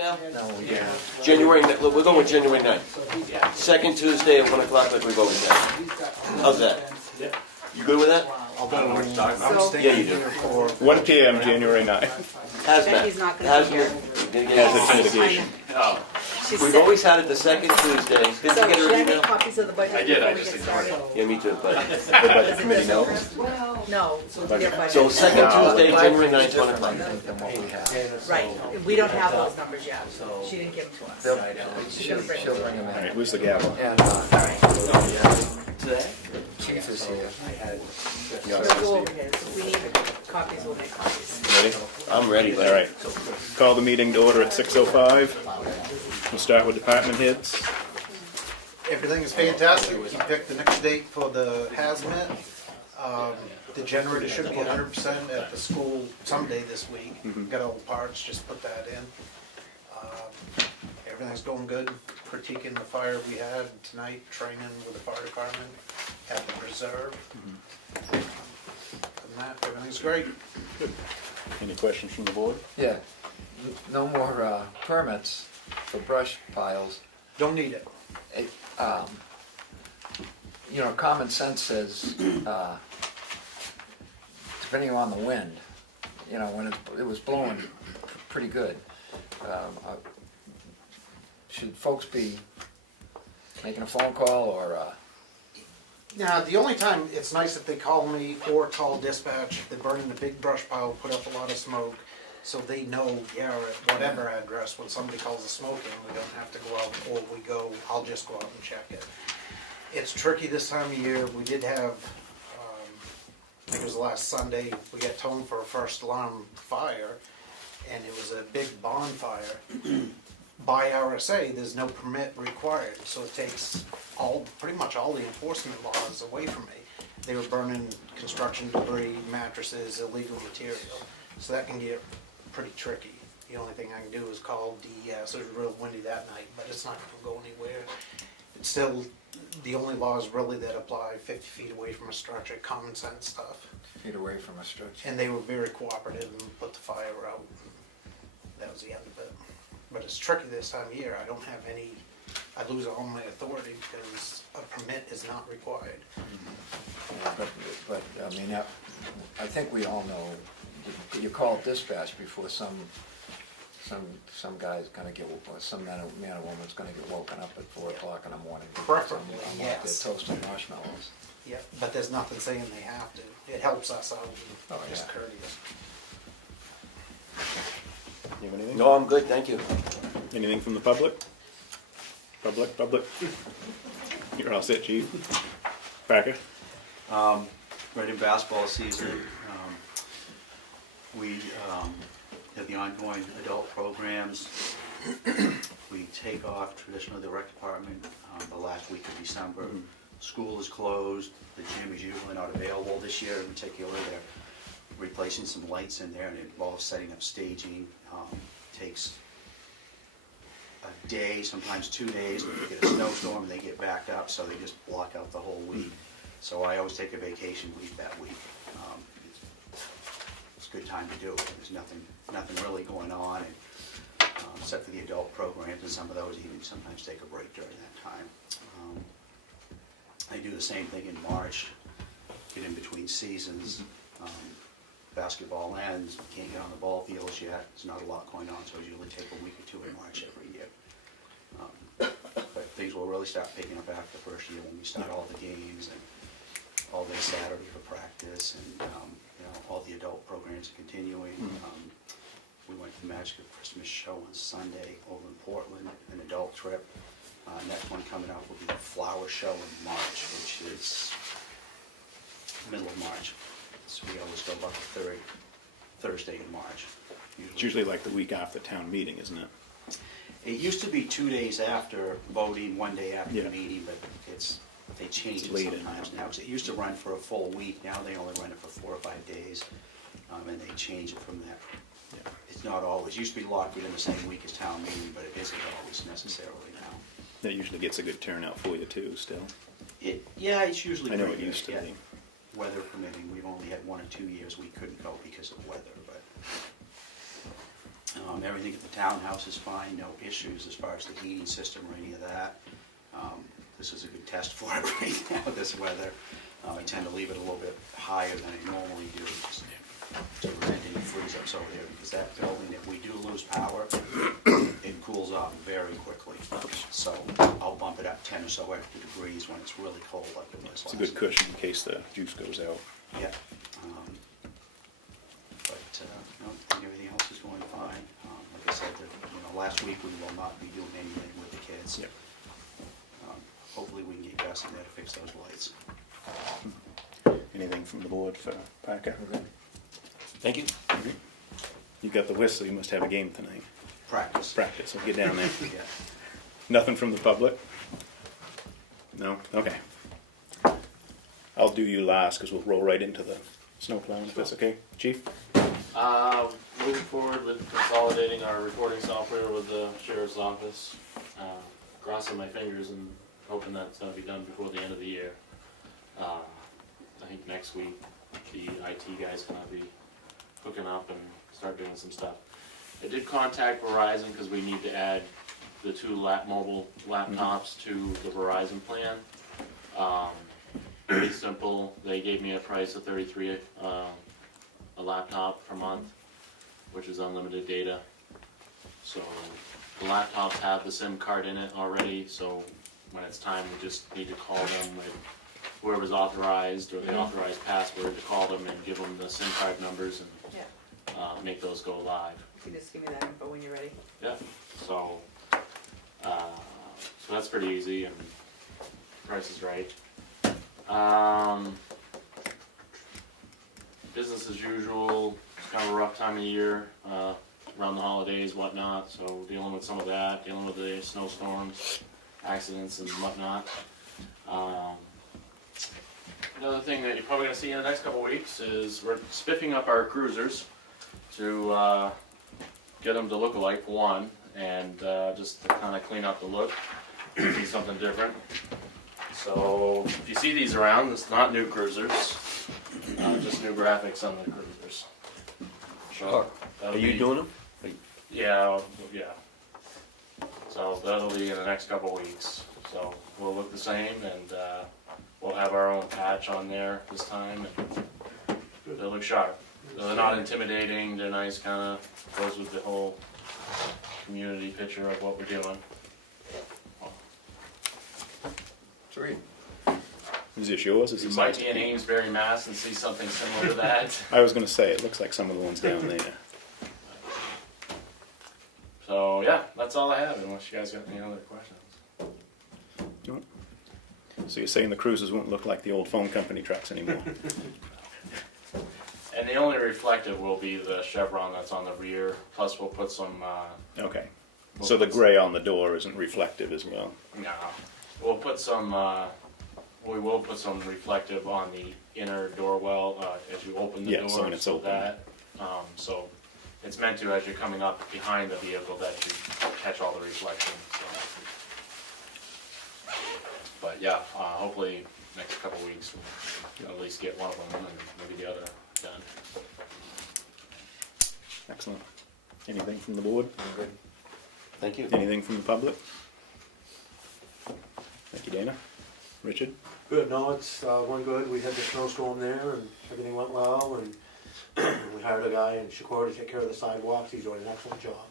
Mel? No, yeah. January, we're going with January 9th. Second Tuesday at 1 o'clock like we've always had. How's that? Yeah. You good with that? I don't know what you're talking about. Yeah, you do. 1 p.m. January 9th. Becky's not gonna be here. Hazardous mitigation. Oh, She's We've sick. always had it the second Tuesday. Did you So get should her I email? make copies of the budget I did, before I we just get ignored started? Yeah, me too, but. Budget committee knows. No, their budget. So second Tuesday, January 9th, 1 o'clock. Than what we have. Right, we don't have those numbers yet. She didn't give them to us. She's gonna bring She'll them. bring them All in. right, who's the gavel? And Today? Chief is here. We'll go over his. If we need copies, we'll make copies. Ready? I'm ready, but. All right. Call the meeting to order at 6:05. We'll start with department heads. Everything is fantastic. He picked the next date for the hazmat. The generator should be 100% at the school someday this week. Got all the parts, just put that in. Everything's going good. Critiquing the fire we had tonight, training with the fire department at the reserve. Other than that, everything's great. Any questions from the board? Yeah, no more permits for brush piles. Don't need it. It, you know, common sense says, depending on the wind, you know, when it was blowing pretty good, should folks be making a phone call or? Now, the only time it's nice if they call me or call dispatch, if they're burning a big brush pile, put up a lot of smoke, so they know, yeah, at whatever address, when somebody calls the smoke in, we don't have to go out, or we go, I'll just go out and check it. It's tricky this time of year. We did have, I think it was last Sunday, we got toned for a first alarm fire, and it was a big bonfire. By RSA, there's no permit required, so it takes pretty much all the enforcement laws away from me. They were burning construction debris, mattresses, illegal material, so that can get pretty tricky. The only thing I can do is call DES. It was real windy that night, but it's not gonna go anywhere. It's still, the only laws really that apply 50 feet away from a structure, common sense stuff. Feet away from a structure. And they were very cooperative and put the fire out. That was the end of it. But it's tricky this time of year. I don't have any, I lose all my authority because a permit is not required. But I mean, I think we all know, you call dispatch before some guy's gonna get, or some man or woman's gonna get woken up at 4 o'clock in the morning. Preferably, I'm yes. They're toasting marshmallows. Yeah, but there's nothing saying they have to. It helps us out, Oh, just yeah. courteous. You have anything? No, I'm good, thank you. Anything from the public? Public? You're all set, Chief. Packer? right in basketball season. We have the ongoing adult programs. We take off traditionally the rec department the last week of December. School is closed. The gym is usually not available this year in particular. They're replacing some lights in there, and it involves setting up staging. Takes a day, sometimes 2 days. When they get a snowstorm, they get backed up, so they just block out the whole week. So I always take a vacation week that week. It's a good time to do it. There's nothing really going on, and, except for the adult programs, and some of those even sometimes take a break during that time. I do the same thing in March, get in between seasons. Basketball ends, can't get on the ball fields yet. There's not a lot going on, so I usually take a week or two in March every year. But things will really start picking up after the first year when we start all the games and all day Saturday for practice, and all the adult programs are continuing. We went to the Magic of Christmas show on Sunday over in Portland, an adult trip. Next one coming up will be the flower show in March, which is middle of March. So we always go about the third Thursday in March. It's usually like the week after town meeting, isn't it? It used to be 2 days after voting, 1 day after Yeah. the meeting, but they change It's it later sometimes now. now. 'Cause it used to run for a full week, now they only run it for 4 or 5 days, and they change it from that. Yeah. It's not always, it used to be locked in the same week as town meeting, but it isn't always necessarily now. That usually gets a good turnout for you too, still. Yeah, it's usually I know pretty it used good, to yeah. be. Weather permitting, we've only had 1 or 2 years we couldn't go because of weather, but Everything at the townhouse is fine, no issues as far as the heating system or any of that. This is a good test for it right now, this weather. I tend to leave it a little bit higher than I normally do, just to prevent any freeze-ups over there, because that building, if we do lose power, it cools off very quickly. So I'll bump it up 10 or so extra degrees when it's really cold like it was It's a last good cushion in case the juice goes out. Yeah. No, everything else is going fine. Like I said, last week we will not be doing anything with the kids. Yep. Hopefully we can get Gus in there to fix those lights. Anything from the board for Parker? Thank you. You got the whistle, you must have a game tonight. Practice. Practice, I'll get down there. Yeah. Nothing from the public? No? Okay. I'll do you last, because we'll roll right into the snow plowing, if that's okay. Chief? Moving forward with consolidating our reporting software with the sheriff's office. Crossing my fingers and hoping that's gonna be done before the end of the year. I think next week, the IT guy's gonna be hooking up and start doing some stuff. I did contact Verizon because we need to add the two mobile laptops to the Verizon plan. Pretty simple. They gave me a price of $33 a laptop per month, which is unlimited data. So the laptops have the SIM card in it already, so when it's time, we just need to call them with whoever's authorized or the authorized password to call them and give them the SIM card numbers and make those go live. You can just give me that info when you're ready. Yeah, so that's pretty easy and price is right. Business as usual, it's kind of a rough time of year, around the holidays, whatnot, so dealing with some of that, dealing with the snowstorms, accidents and whatnot. Another thing that you're probably gonna see in the next couple weeks is we're spiffing up our cruisers to get them to look alike for one, and just to kind of clean up the look, do something different. So if you see these around, it's not new cruisers, just new graphics on the cruisers. So Are you doing them? Yeah, yeah. So that'll be in the next couple weeks. So we'll look the same, and we'll have our own patch on there this time. And they'll look sharp. They're not intimidating. They're nice, kind of goes with the whole community picture of what we're doing. Sweet. Is this yours? Is You this might be in Amesbury, Mass, and see something similar to that. I was going to say, it looks like some of the ones down there. So yeah, that's all I have. Unless you guys got any other questions. Nope. So you're saying the cruisers won't look like the old phone company trucks anymore? And the only reflective will be the chevron that's on the rear. Plus, we'll put some. Okay. So the gray on the door isn't reflective as well? No, we'll put some. We will put some reflective on the inner door well as you open the door. So when it's open. So it's meant to, as you're coming up behind the vehicle, that you catch all the reflection. So. But yeah, hopefully next couple weeks we'll at least get one of them and maybe the other done. Excellent. Anything from the board? Good. Thank you. Anything from the public? Thank you, Dana. Richard? Good, no, it's went good. We had the snowstorm there and everything went well, and we hired a guy in Chicago to take care of the sidewalks. He's doing an excellent job.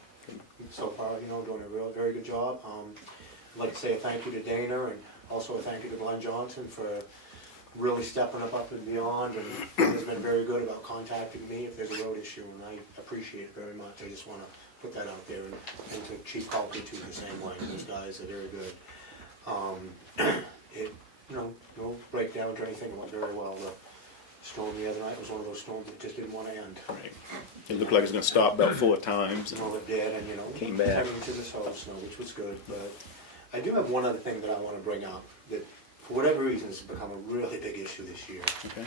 So far, doing a very good job. I'd like to say a thank you to Dana and also a thank you to Glenn Johnson for really stepping up and beyond, and has been very good about contacting me if there's a road issue, and I appreciate it very much. I just want to put that out there, and to Chief Culky too, the same way. Those guys are very good. No breakdowns or anything. It went very well. The storm the other night was one of those storms that just didn't want to end. Right. It looked like it was going to stop about 4 times. Well, it did, and Came back. 10 inches of snow, which was good. But I do have one other thing that I want to bring up that, for whatever reason, has become a really big issue this year. Okay.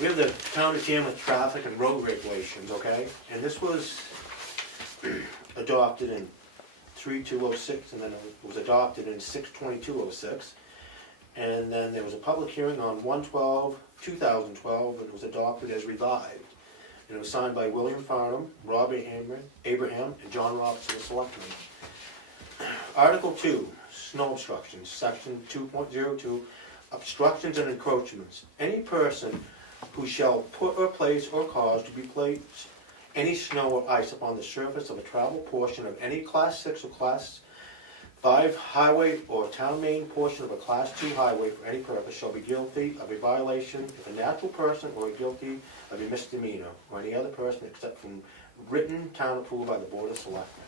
We have the Town of Tamworth traffic and road regulations, okay? And this was adopted in 3206, and then it was adopted in 62206. And then there was a public hearing on 1/12/2012, and it was adopted as revived. and it was signed by William Farnham, Rob Abraham, and John Roberts of the Selectmen. Article 2, snow obstructions, section 2.02, obstructions and encroachments. Any person who shall put or place or cause to be placed any snow or ice upon the surface of a travel portion of any Class 6 or Class 5 highway or town main portion of a Class 2 highway for any purpose shall be guilty of a violation if a natural person or guilty of a misdemeanor or any other person except from written town approval by the Board of Selectmen.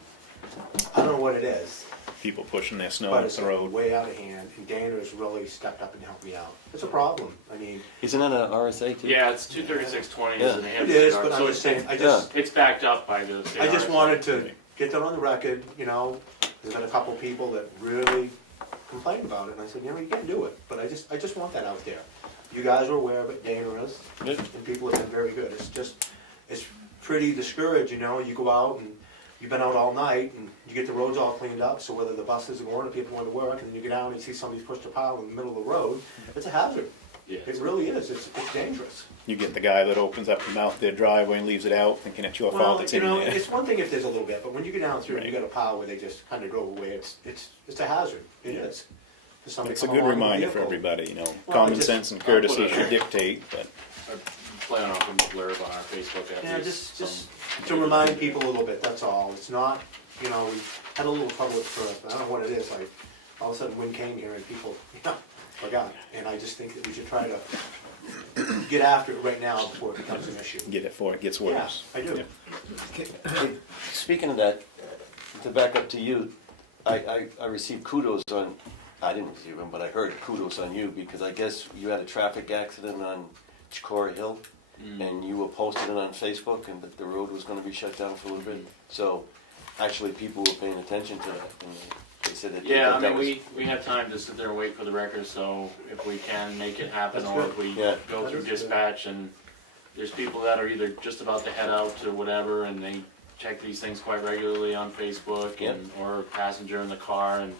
I don't know what it is, People pushing their snow but up it's the road. way out of hand, and Dana has really stepped up and helped me out. It's a problem, I mean, Isn't that an RSA too? Yeah, it's 23620 is the New it Hampshire is, yard, but I'm so just saying, I just, it's backed up by the state I just RSA. wanted to get that on the record, you know, there's been a couple people that really complained about it, and I said, you know, you can do it, but I just want that out there. You guys are aware of it, Dana is, Yep. and people have been very good. It's pretty discouraged, you know, you go out and you've been out all night, and you get the roads all cleaned up, so whether the buses are going or people want to work, and you get down and you see somebody's pushed a pile in the middle of the road, it's a hazard. Yeah. It really is, it's dangerous. You get the guy that opens up the mouth of their driveway and leaves it out, thinking it's your Well, fault it's you in know, there. it's one thing if there's a little bit, but when you get down through and you Right. got a pile where they just kind of drove away, it's a hazard. It Yeah. is. For somebody It's a coming good along with reminder for vehicle. everybody, you know, Well, common just- sense and I'll courtesy put it- should dictate, but I plan on putting a blurb on our Facebook at Yeah, least. just to remind people a little bit, that's all. It's not, you know, we had a little trouble at first, but I don't know what it is, like, all of a sudden wind came here and people, you know, forgot. And I just think that we should try to get after it right now before it becomes an issue. get it before it gets Yeah, worse. I do. Speaking of that, to back up to you, I received kudos on, I didn't receive them, but I heard kudos on you because I guess you had a traffic accident on Chicory Hill and you were posting it on Facebook and that the road was gonna be shut down for a little bit. So actually people were paying attention to that and they said that. Yeah, I that mean, we have time to sit there and wait for the record, so if we can make it happen, That's or good. if we Yeah. go That through is good. dispatch and there's people that are either just about to head out to whatever and they check these things quite regularly on Facebook and, or a passenger in the car and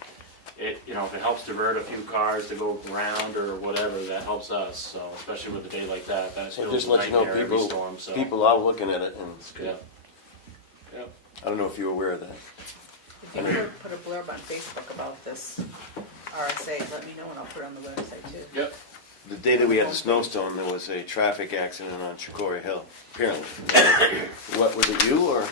it, you know, if it helps divert a few cars to go around or whatever, that helps us, so especially with a day like that, that's So still just a let you know, nightmare every storm, so. people are looking at it and it's Yeah. good. Yeah. I don't know if you were aware of that. If you ever put a blurb on Facebook about this RSA, let me know and I'll put it on the website too. Yep. The day that we had the snowstorm, there was a traffic accident on Chicory Hill, apparently. What, was it you or?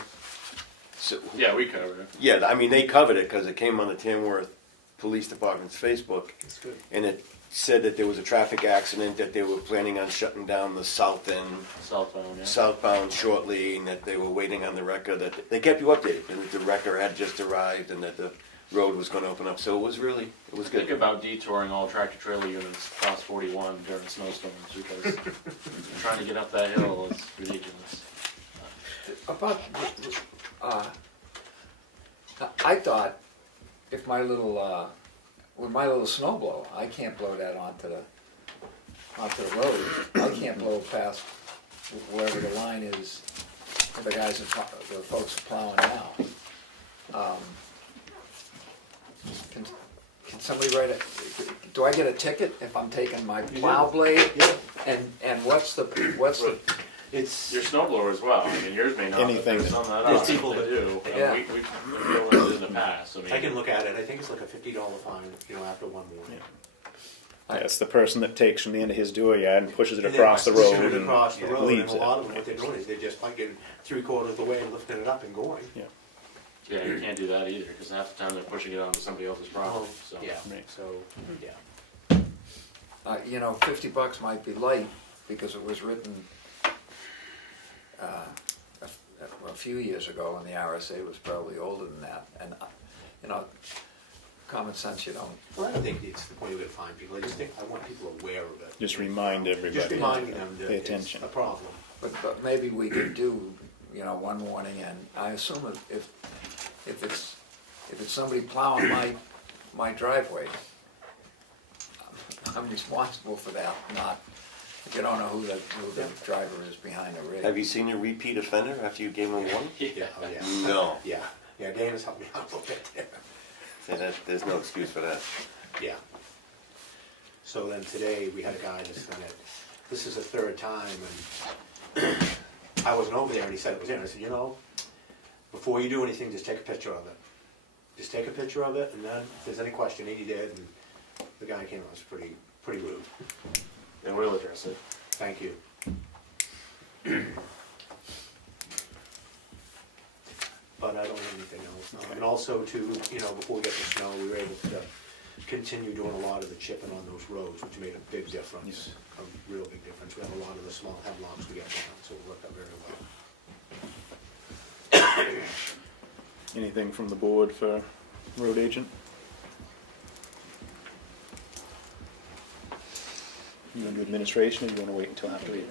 So- Yeah, we covered it. Yeah, I mean, they covered it because it came on the Tamworth Police Department's Facebook. It's good. And it said that there was a traffic accident, that they were planning on shutting down the south end, Cell phone, yeah. southbound shortly, and that they were waiting on the wrecker, that they kept you updated, and that the wrecker had just arrived and that the road was gonna open up, so it was Think good. about detouring all tractor trailer units across 41 during snowstorms because trying to get up that hill is ridiculous. About, I thought if my little, with my little snow blower, I can't blow that onto the road. I can't blow it past wherever the line is, where the guys are, the folks are plowing now. Can somebody write a, do I get a ticket if I'm taking my plow blade? Yeah. And what's the, It's, Your snow blower as well. I mean, yours may not. but Anything There's that- some that There's are. people that that- do. Yeah. We've dealt with it in the past. I mean, I can look at it, I think it's like a $50 fine, you know, after one morning. Yeah, it's the person that takes from the end of his dooryard and pushes it And then across the pushing road it across the and road, and leaves a it. lot of them, what they're doing is they're just like getting 3/4 of the way and lifting it up and going. Yeah, yeah, you can't do that either because half the time they're pushing it onto somebody else's property. So. Yeah, Right. so, yeah. you know, $50 might be light because it was written a few years ago, and the RSA was probably older than that. And you know, common sense, you don't. Well, I don't think it's the point of it to find people, I just think I want people aware of it. just remind everybody. Just reminding them that Pay it's attention. a problem. But maybe we could do, you know, one morning, and I assume if it's somebody plowing my driveway, I'm responsible for that. Not if you don't know who the driver is behind the rig. Have you seen your repeat offender after you gave him a warning? Yeah, oh, yeah. No. Yeah, yeah, Dana's helped me out a little bit there. Say that, there's no excuse for that. Yeah. So then today, we had a guy that's done it, this is the third time, and I wasn't over there, and he said it was in. I said, before you do anything, just take a picture of it. Just take a picture of it, and then if there's any question, he did, and the guy came out, was pretty rude. And we'll address it. Thank you. But I don't have anything else. And also too, before we get to snow, we were able to continue doing a lot of the chipping on those roads, which made a big difference, a real big difference. We have a lot of the small hemlocks we got down, so it worked out very well. Anything from the board for road agent? You want to do administration, or you want to wait until after we?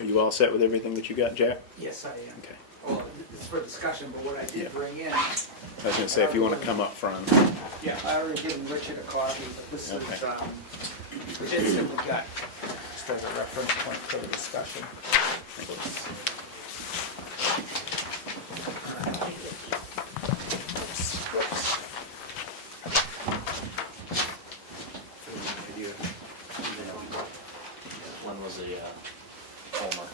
Are you all set with everything that you got, Jack? Yes, I am. Okay. Well, it's for discussion, but what I Yeah. did bring in, I was gonna say, if you want to come up front. yeah, I already given Richard a copy, but this is, Okay. it's that we got, just as a reference point for the discussion. One was a Homer.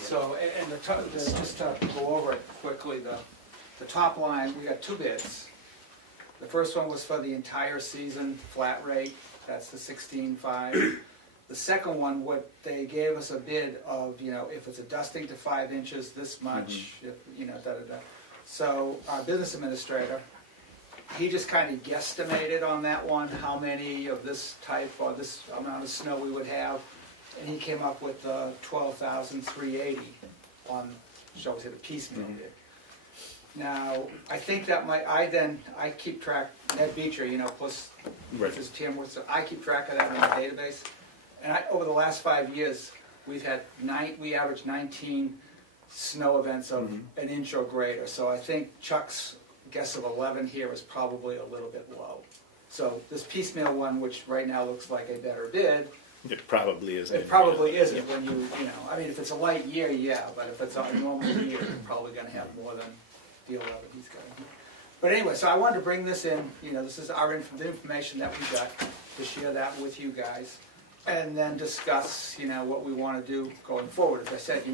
So, and just to go over it quickly, the top line, we got two bids. The first one was for the entire season, flat rate, that's the 16.5. The second one, what they gave us a bid of, if it's a dusting to 5 inches, this much, if, da-da-da. So our business administrator, he just kind of guesstimated on that one, how many of this type or this amount of snow we would have. And he came up with 12,380 on, shall we say, the piecemeal bid. Now, I think that I keep track, Ned Beecher, plus Right. this Tamworth, so I keep track of that in the database. And over the last 5 years, we averaged 19 snow events of an inch or greater. So I think Chuck's guess of 11 here is probably a little bit low. So this piecemeal one, which right now looks like a better bid, It probably isn't. it probably isn't when if it's a light year, yeah, but if it's a normal year, you're probably gonna have more than the 11 he's got. But anyway, so I wanted to bring this in, this is the information that we got, to share that with you guys, and then discuss, what we wanna do going forward. As I said,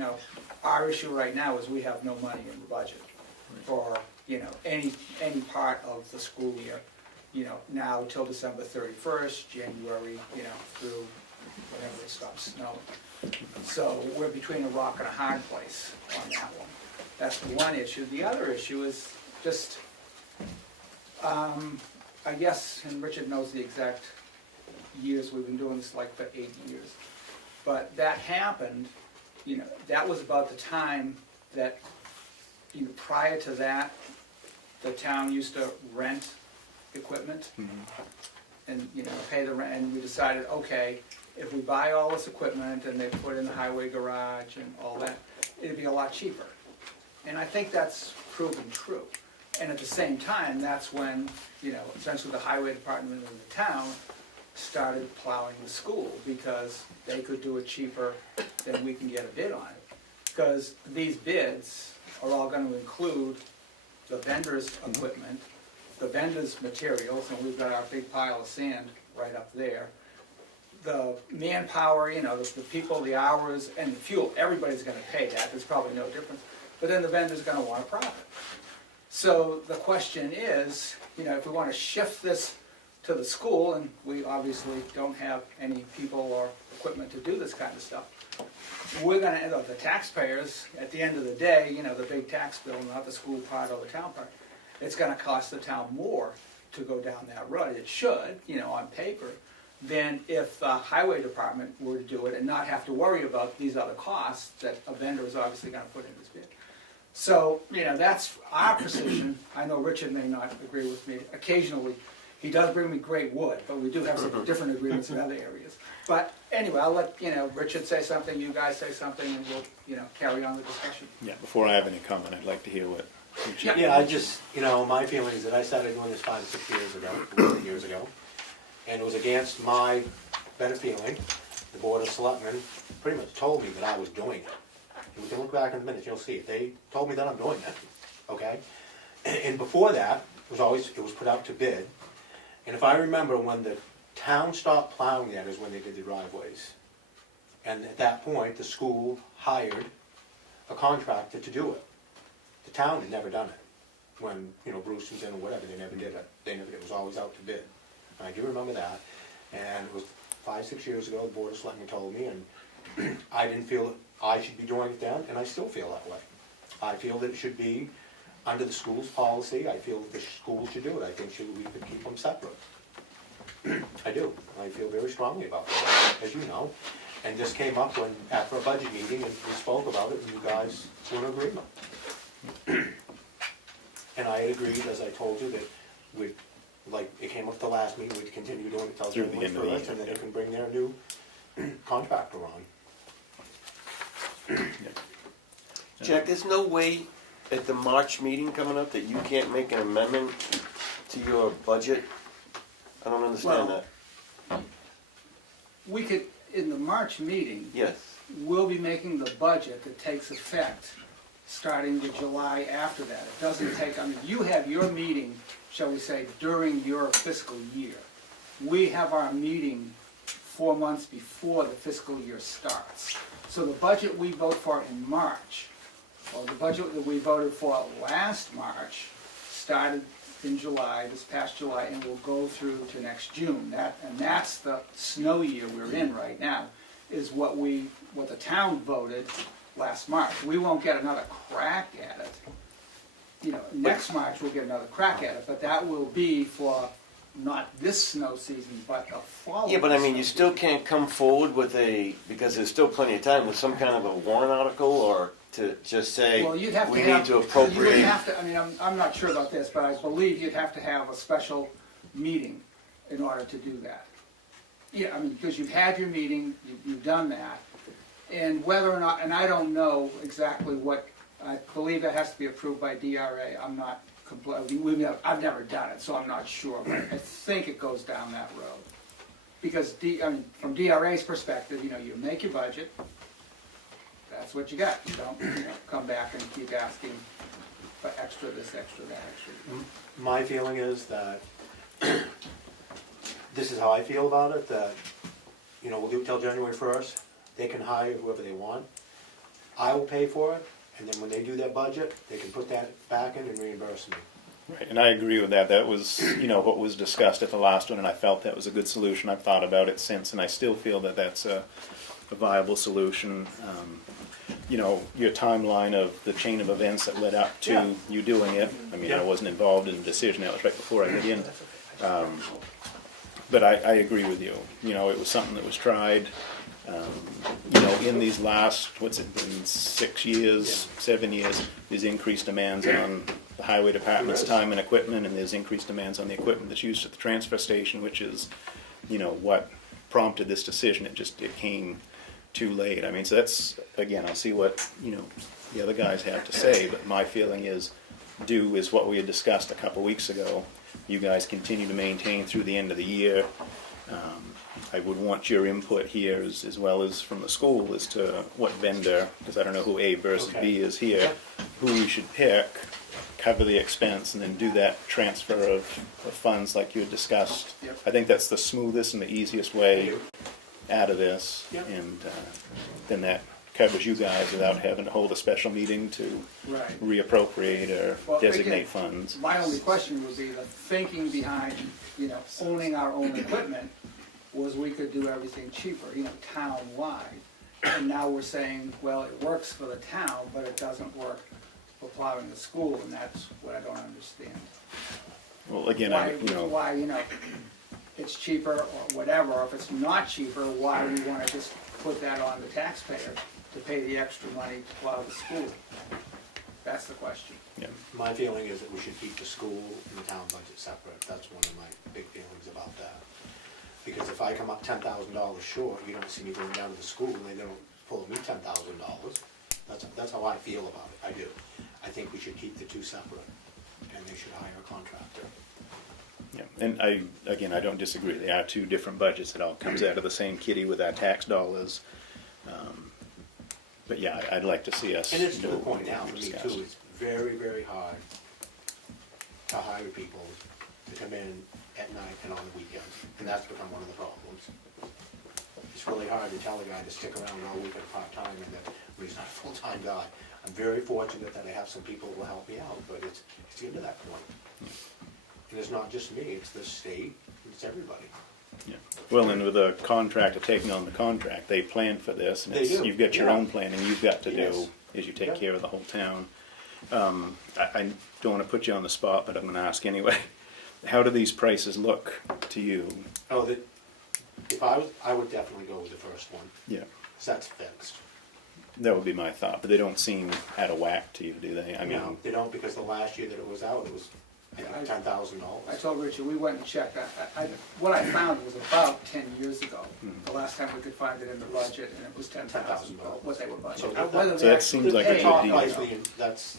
our issue right now is we have no money in the budget for, any part of the school year, now till December 31st, January, through whenever it stops snowing. So we're between a rock and a hard place on that one. That's one issue. The other issue is just, I guess, and Richard knows the exact years, we've been doing this like for 8 years. But that happened, that was about the time that, prior to that, the town used to rent equipment and, pay the rent, and we decided, okay, if we buy all this equipment and they put in the highway garage and all that, it'd be a lot cheaper. And I think that's proven true. And at the same time, that's when, essentially the highway department in the town started plowing the school because they could do it cheaper than we can get a bid on it. Because these bids are all gonna include the vendor's equipment, the vendor's materials, and we've got our big pile of sand right up there. The manpower, the people, the hours, and the fuel, everybody's gonna pay that, there's probably no difference. But then the vendor's gonna want a profit. So the question is, if we wanna shift this to the school, and we obviously don't have any people or equipment to do this kind of stuff, we're gonna end up, the taxpayers, at the end of the day, the big tax bill, not the school part or the town part, it's gonna cost the town more to go down that road. It should, on paper, than if the highway department were to do it and not have to worry about these other costs that a vendor is obviously gonna put in his bid. So, that's our position. I know Richard may not agree with me. Occasionally, he does bring me great wood, but we do have some different agreements in other areas. But anyway, I'll let, Richard say something, you guys say something, and we'll, carry on the discussion. Yeah, before I have any comment, I'd like to hear what. Yeah, I just, my feeling is that I started doing this 5 or 6 years ago, and it was against my better feeling. The Board of Selectmen pretty much told me that I was doing it. And we can look back in a minute, you'll see it. They told me that I'm doing it, okay? And before that, it was put out to bid. And if I remember, when the town stopped plowing that is when they did the driveways. And at that point, the school hired a contractor to do it. The town had never done it. When, you know, Bruce was in or whatever, they never did it. It was always out to bid. And I do remember that. And it was 5, 6 years ago, the Board of Selectmen told me, and I didn't feel that I should be doing it then, and I still feel that way. I feel that it should be under the school's policy. I feel that the school should do it. I think we could keep them separate. I do. I feel very strongly about that, as you know. And this came up when, after a budget meeting, and we spoke about it, and you guys were in agreement. And I had agreed, as I told you, that we'd, like, it came up the last meeting, we'd continue doing it till Through the January end of the year, 1st, and then they can bring their new contractor on. Jack, there's no way at the March meeting coming up that you can't make an amendment to your budget? I don't understand Well- that. We could, in the March meeting, Yes. we'll be making the budget that takes effect starting the July after that. It doesn't take, I mean, you have your meeting, shall we say, during your fiscal year. We have our meeting 4 months before the fiscal year starts. So the budget we vote for in March, or the budget that we voted for last March, started in July, this past July, and will go through to next June. And that's the snow year we're in right now, is what the town voted last March. We won't get another crack at it. You know, next March we'll get another crack at it, but that will be for not this snow season, but the following. Yeah, but I mean, snow you still season. can't come forward with because there's still plenty of time, with some kind of a warrant article, or to just say, Well, you'd have to we have. need to You would appropriate. have to, I mean, I'm not sure about this, but I believe you'd have to have a special meeting in order to do that. Yeah, I mean, because you've had your meeting, you've done that, and whether or not, and I don't know exactly what, I believe that has to be approved by DRA. I'm not I've never done it, so I'm not sure, but I think it goes down that road. Because I mean, from DRA's perspective, you know, you make your budget, that's what you got. You don't, you know, come back and keep asking for extra this, extra that, extra. My feeling is that, this is how I feel about it, that, you know, we'll do it till January 1st. They can hire whoever they want. I will pay for it, and then when they do their budget, they can put that back in and reimburse me. Right, and I agree with that. That was, you know, what was discussed at the last one, and I felt that was a good solution. I've thought about it since, and I still feel that that's a viable solution. You know, your timeline of the chain of events that led up to Yeah. you doing it. I mean, I Yeah. wasn't involved in the decision. That was right before I got in. But I agree with you. You know, it was something that was tried. You know, in these last, what's it been, 6 years, 7 years, there's increased demands on the highway department's time and equipment, and there's increased demands on the equipment that's used at the transfer station, which is, you know, what prompted this decision. It came too late. I mean, so that's, again, I'll see what, you know, the other guys have to say, but my feeling is, do is what we had discussed a couple weeks ago. You guys continue to maintain through the end of the year. I would want your input here as well as from the school as to what vendor, because I don't know who A versus Okay. B is here, who we should pick, cover the expense, and then do that transfer of funds like you had discussed. Yep. I think that's the smoothest and the easiest way out of this. Yep. And then that covers you guys without having to hold a special meeting to Right. reappropriate or Well, designate again, funds. My only question would be the thinking behind, you know, owning our own equipment was we could do everything cheaper, you know, town-wide. And now we're saying, well, it works for the town, but it doesn't work for plowing the school, and that's what I don't understand. Well, again, Why, you know, it's cheaper or whatever, or if it's not cheaper, why we wanna just put that on the taxpayer to pay the extra money to plow the school? That's the question. yeah. My feeling is that we should keep the school and the town budget separate. That's one of my big feelings about that. Because if I come up $10,000 short, you don't see me going down to the school and they don't pull me $10,000. That's how I feel about it. I do. I think we should keep the two separate, and they should hire a contractor. Yeah, and I don't disagree. They are two different budgets. It all comes out of the same kitty with our tax dollars. But yeah, I'd like to see us. And it's to do the what point now for me discussed. too, it's very, very hard to hire people to come in at night and on the weekends, and that's become one of the problems. It's really hard to tell a guy to stick around all week at part-time and that when he's not a full-time guy. I'm very fortunate that I have some people who will help me out, but it's getting to that point. And it's not just me, it's the state, it's everybody. Yeah. Well, and with a contractor taking on the contract, they plan for this, and They it's, do, you've got your yeah. own planning you've got to do Yes. as you take Yeah. care of the whole town. I don't want to put you on the spot, but I'm going to ask anyway. How do these prices look to you? Oh, if I would definitely go with the first one, Yeah, because that's fixed. that would be my thought, but they don't seem out of whack to you, do they? I mean, No, they don't, because the last year that it was out, it was $10,000. I told Richard, we went and checked, what I found was about 10 years ago, Mm-hmm. the last time we could find it in the budget, and it was $10,000, what they were budgeting. So that- Whether so they that actually seems like a paid, good Top deal. I don't know. nicely, that's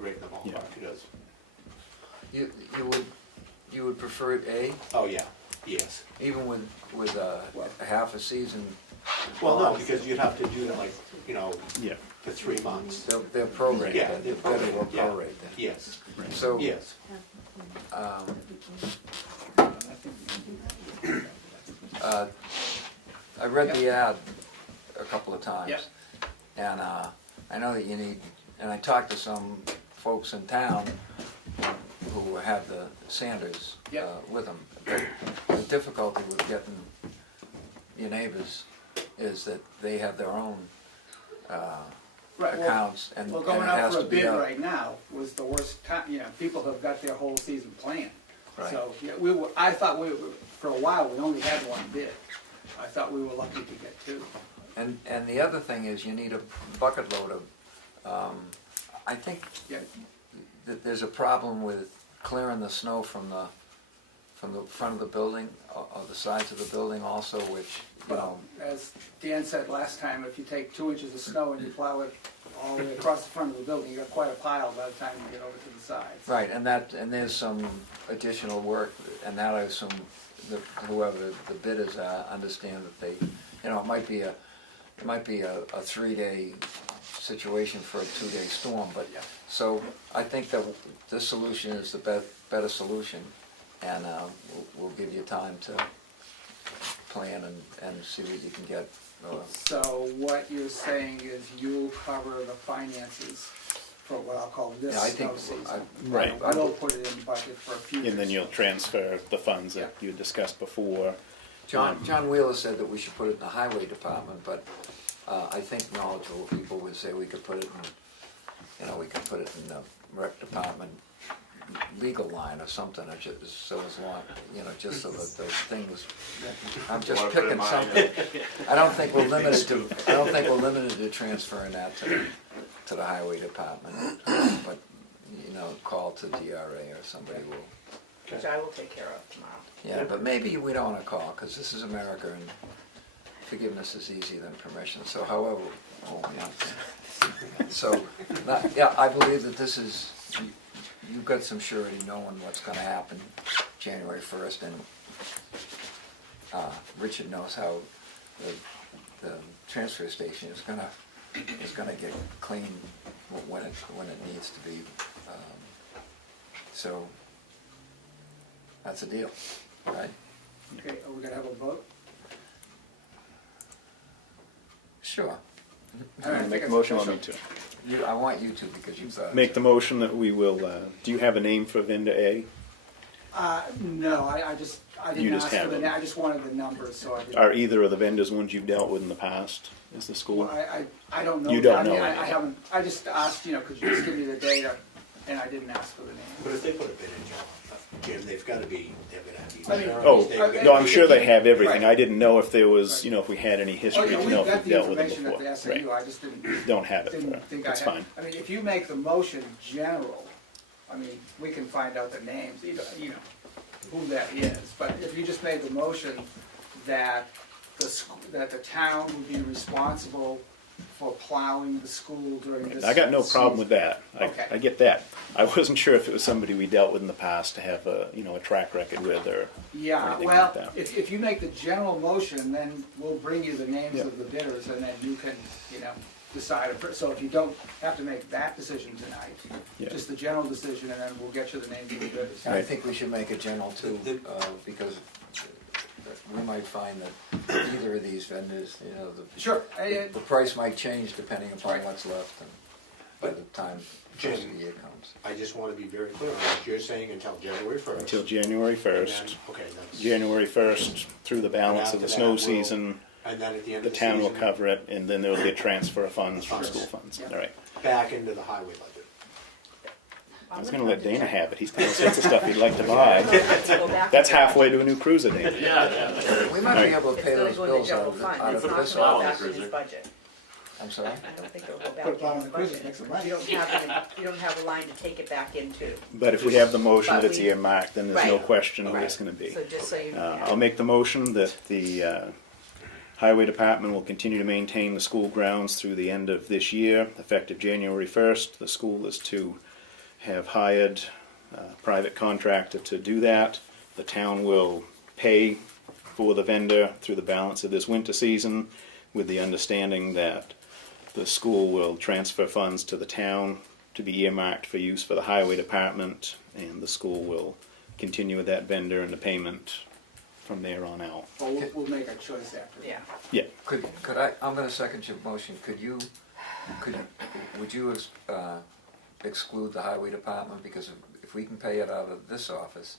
right in the ballpark, Yeah. it is. You would prefer it A, Oh, yeah, yes. even with a half a season? Well, no, because you'd have to do that like, yeah. for 3 months. They'll prorate Yeah, that, they're the bidder will prorated, yeah. prorate that. Yes, So, yes. I read the ad a couple of times. Yep. And I know that you need, and I talked to some folks in town who have the Sanders Yep. with them. But the difficulty with getting your neighbors is that they have their own Right, well- accounts, and Well, and going it out has for a to be bid up. right now was the worst time, people have got their whole season planned. Right. So, yeah, I thought for a while, we only had one bid. I thought we were lucky to get two. And the other thing is you need a bucket load of, I think Yeah, that there's a problem with clearing the snow from the front of the building, or the sides of the building also, which, well, as Dan said last time, if you take 2 inches of snow and you plow it all the way across the front of the building, you got quite a pile by the time you get over to the sides. right, and there's some additional work, and that I assume that whoever the bidders are understand that they, it might be a 3-day situation for a 2-day storm, but, Yeah. so I think that this solution is the better solution, and we'll give you time to plan and see what you can get. So what you're saying is you'll cover the finances for what I'll call this Yeah, I think, snow season. Right. We'll put it in the budget for a few. And then you'll transfer the funds that you discussed before. John Wheeler said that we should put it in the highway department, but I think knowledgeable people would say we could put it in, we could put it in the rec department legal line or something, or just so as long, just so that the thing was, I'm just picking something. I don't think we're limited to transferring that to the highway department, but, call to DRA or somebody will. Which I will take care of tomorrow. Yeah, but maybe we don't want to call, because this is America, and forgiveness is easier than permission, so however, so, I believe that this is, you've got some surety knowing what's gonna happen January 1st, and Richard knows how the transfer station is gonna get clean when it needs to be, so, that's a deal, right? Okay, are we gonna have a vote? Sure. All right, I think Make a it's motion on official. me too. I want you to, because you've thought. Make the motion that we will, do you have a name for vendor A? No, I You didn't just ask for have the, them. I just wanted the numbers, so I didn't. Are either of the vendors ones you've dealt with in the past? Is the school? Well, I don't know. You don't I mean, know I anything. haven't, I just asked, could you just give me the data, and I didn't ask for the name. But if they put a bid in, Jim, they're gonna have to be. I mean, Oh, They've got- no, I'm sure they have everything. Right. I didn't know if there was, Right. if we had any Oh, history yeah, to we've know if got we've the dealt with them information before. at the Right. SAU, I just didn't. Don't have it Didn't for, think that's I had. fine. I mean, if you make the motion general, we can find out the names, who that is, but if you just made the motion that that the town would be responsible for plowing the school during this. I got no problem with that. Okay. I get that. I wasn't sure if it was somebody we dealt with in the past to have a track record with or Yeah, anything well, like that. if you make the general motion, then we'll bring you the names Yeah. of the bidders, and then you can, decide. So if you don't have to make that decision tonight, Yeah. just the general decision, and then we'll get you the names of the bidders. I think we should make it general too, because we might find that either of these vendors, Sure. the price might change depending upon Right. what's left. by the time the first of the year comes. I just wanna be very clear on this, you're saying until January first. Until January first. Okay, that's. January first through the balance of the After snow that, we'll- season, And then at the end the of the town will season, cover it, and then there will be a transfer of funds from Funds. school funds. Yeah. All right. back into the highway budget. I was gonna let Dana have it. He's got all sorts of stuff he'd like to buy. That's halfway to a new cruiser, Dana. Yeah, We might be able to It's pay gonna those go into bills general fund, out it's of not this gonna go office. back in his budget. I'm sorry? I don't think it'll go back Put it on in the the cruiser, budget. make some money. You don't have a line to take it back into. But if we have the motion But that it's we- earmarked, then there's no Right. question what Right. it's gonna be. So just so you know. I'll make the motion that the Highway Department will continue to maintain the school grounds through the end of this year, effective January 1st. The school is to have hired a private contractor to do that. The town will pay for the vendor through the balance of this winter season, with the understanding that the school will transfer funds to the town to be earmarked for use for the Highway Department, and the school will continue with that vendor and the payment from there on out. Well, we'll make a choice after. Yeah. Yeah. Could I, I'm gonna second your motion, would you exclude the highway department? Because if we can pay it out of this office,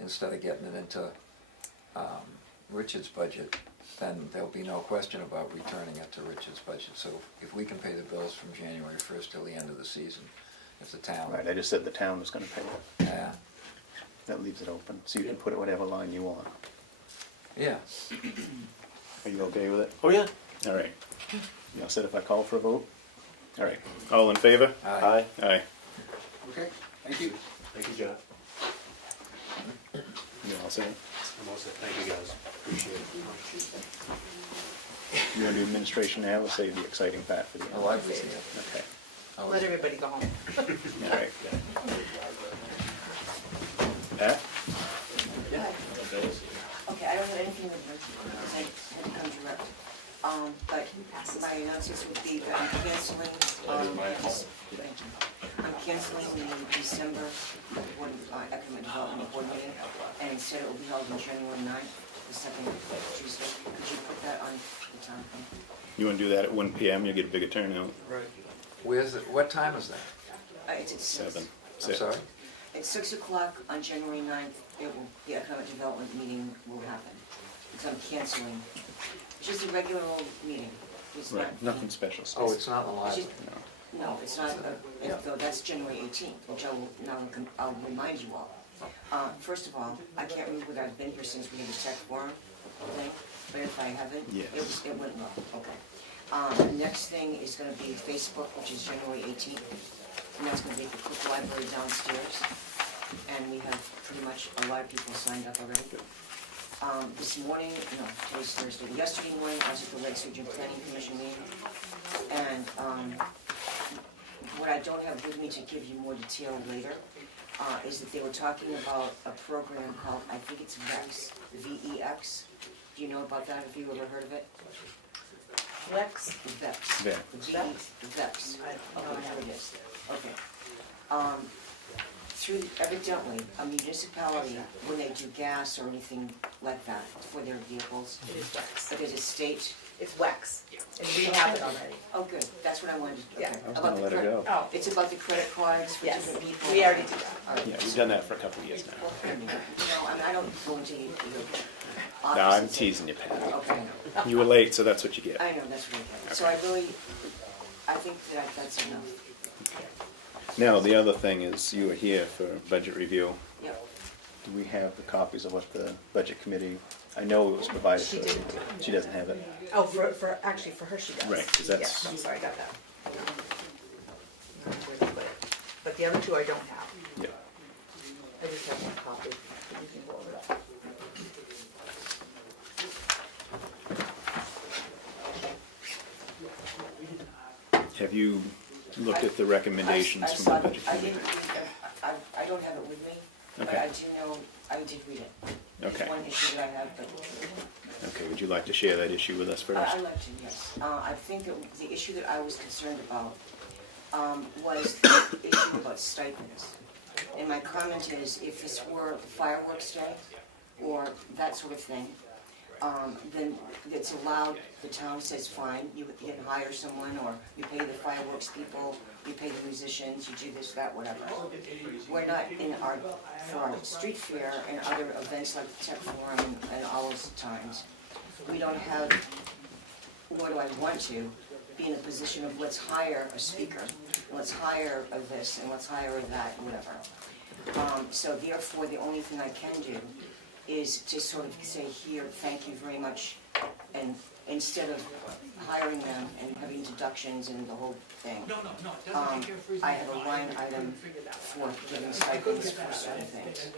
instead of getting it into Richard's budget, then there'll be no question about returning it to Richard's budget. So if we can pay the bills from January 1st till the end of the season, if the town. Right, I just said the town was gonna pay it. Yeah, That leaves it open, so you can put it whatever line you want. yeah. Are you okay with it? Oh, yeah. All right. You all set if I call for a vote? All right. All in favor? Aye. Aye. Okay, thank you. Thank you, John. You all set? I'm all set. Thank you, guys. Appreciate it. You wanna do administration now, or save the exciting part for the end? Oh, I see it. Okay, Let everybody go home. all right. Pat? Okay, I don't have anything with emergency because I had to come direct. But my announcements would be that I'm canceling, I'm canceling the December board, economic development board meeting, and instead it will be held on January 9th, the second Tuesday. Could you put that on the time? You wanna do that at 1 PM, you'll get a bigger turnout. Where's it, what time is that? It's at 6. 7. I'm sorry? At 6 o'clock on January 9th, the economic development meeting will happen. So I'm canceling, it's just a regular old meeting. It's Right, not- nothing special. Oh, it's not in the It's library. just- No, it's not, though that's January 18th, which I'll remind you all. First of all, I can't remember whether I've been here since we had the tech forum thing, but if I haven't, Yes. it went well, okay. The next thing is gonna be Facebook, which is January 18th, and that's gonna be at the Cook Library downstairs. And we have pretty much a lot of people signed up already. This morning, no, today's Thursday, yesterday morning, I was at the Lakes Region Planning Commission meeting, and what I don't have with me to give you more detail later, is that they were talking about a program called, I think it's VEX, V-E-X. Do you know about that? Have you ever heard of it? Lex, VEX. Vex. VEX. Oh, here it is. Okay. Through, evidently, a municipality, when they do gas or anything like that for their vehicles, it is Wex. but there's a state, It's Wex, and we have it already. oh, good, that's what I wanted to, Yeah. okay. I was About gonna the let her credit- go. Oh, It's about the credit cards for yes, different people. we already did that. All right. Yeah, we've done that for a couple of years now. No, I don't go into your office. No, I'm and say- teasing you, Pat. Okay, You were late, so that's what you get. I know, that's what I get. So I think that that's enough. Now, the other thing is, you were here for budget review. Yep. Do we have the copies of what the budget committee, I know it was provided She to her. didn't. She doesn't have it. Oh, actually, for her she does. Right, 'cause that's- Yes, I'm sorry, I got that. Where to put it. But the other two I don't have. Yeah. I just have one copy. You can go over that. Have you looked at the recommendations I from saw the it. budget I committee? didn't read them. I don't have it with me, but Okay. I do know, I did read it. Okay. One issue that I have, but Okay, would you like to share that issue with us first? I'd like to, yes. I think that the issue that I was concerned about was the issue about stipends. And my comment is, if this were fireworks day or that sort of thing, then it's allowed, the town says, fine, you can hire someone, or you pay the fireworks people, you pay the musicians, you do this, that, whatever. We're not in for our street fair and other events like the Tech Forum and all those times, we don't have, nor do I want to, be in a position of let's hire a speaker, let's hire a this, and let's hire a that, whatever. So therefore, the only thing I can do is to sort of say here, thank you very much, and instead of hiring them and having deductions and the whole thing, I have a line item for giving stipends for certain things.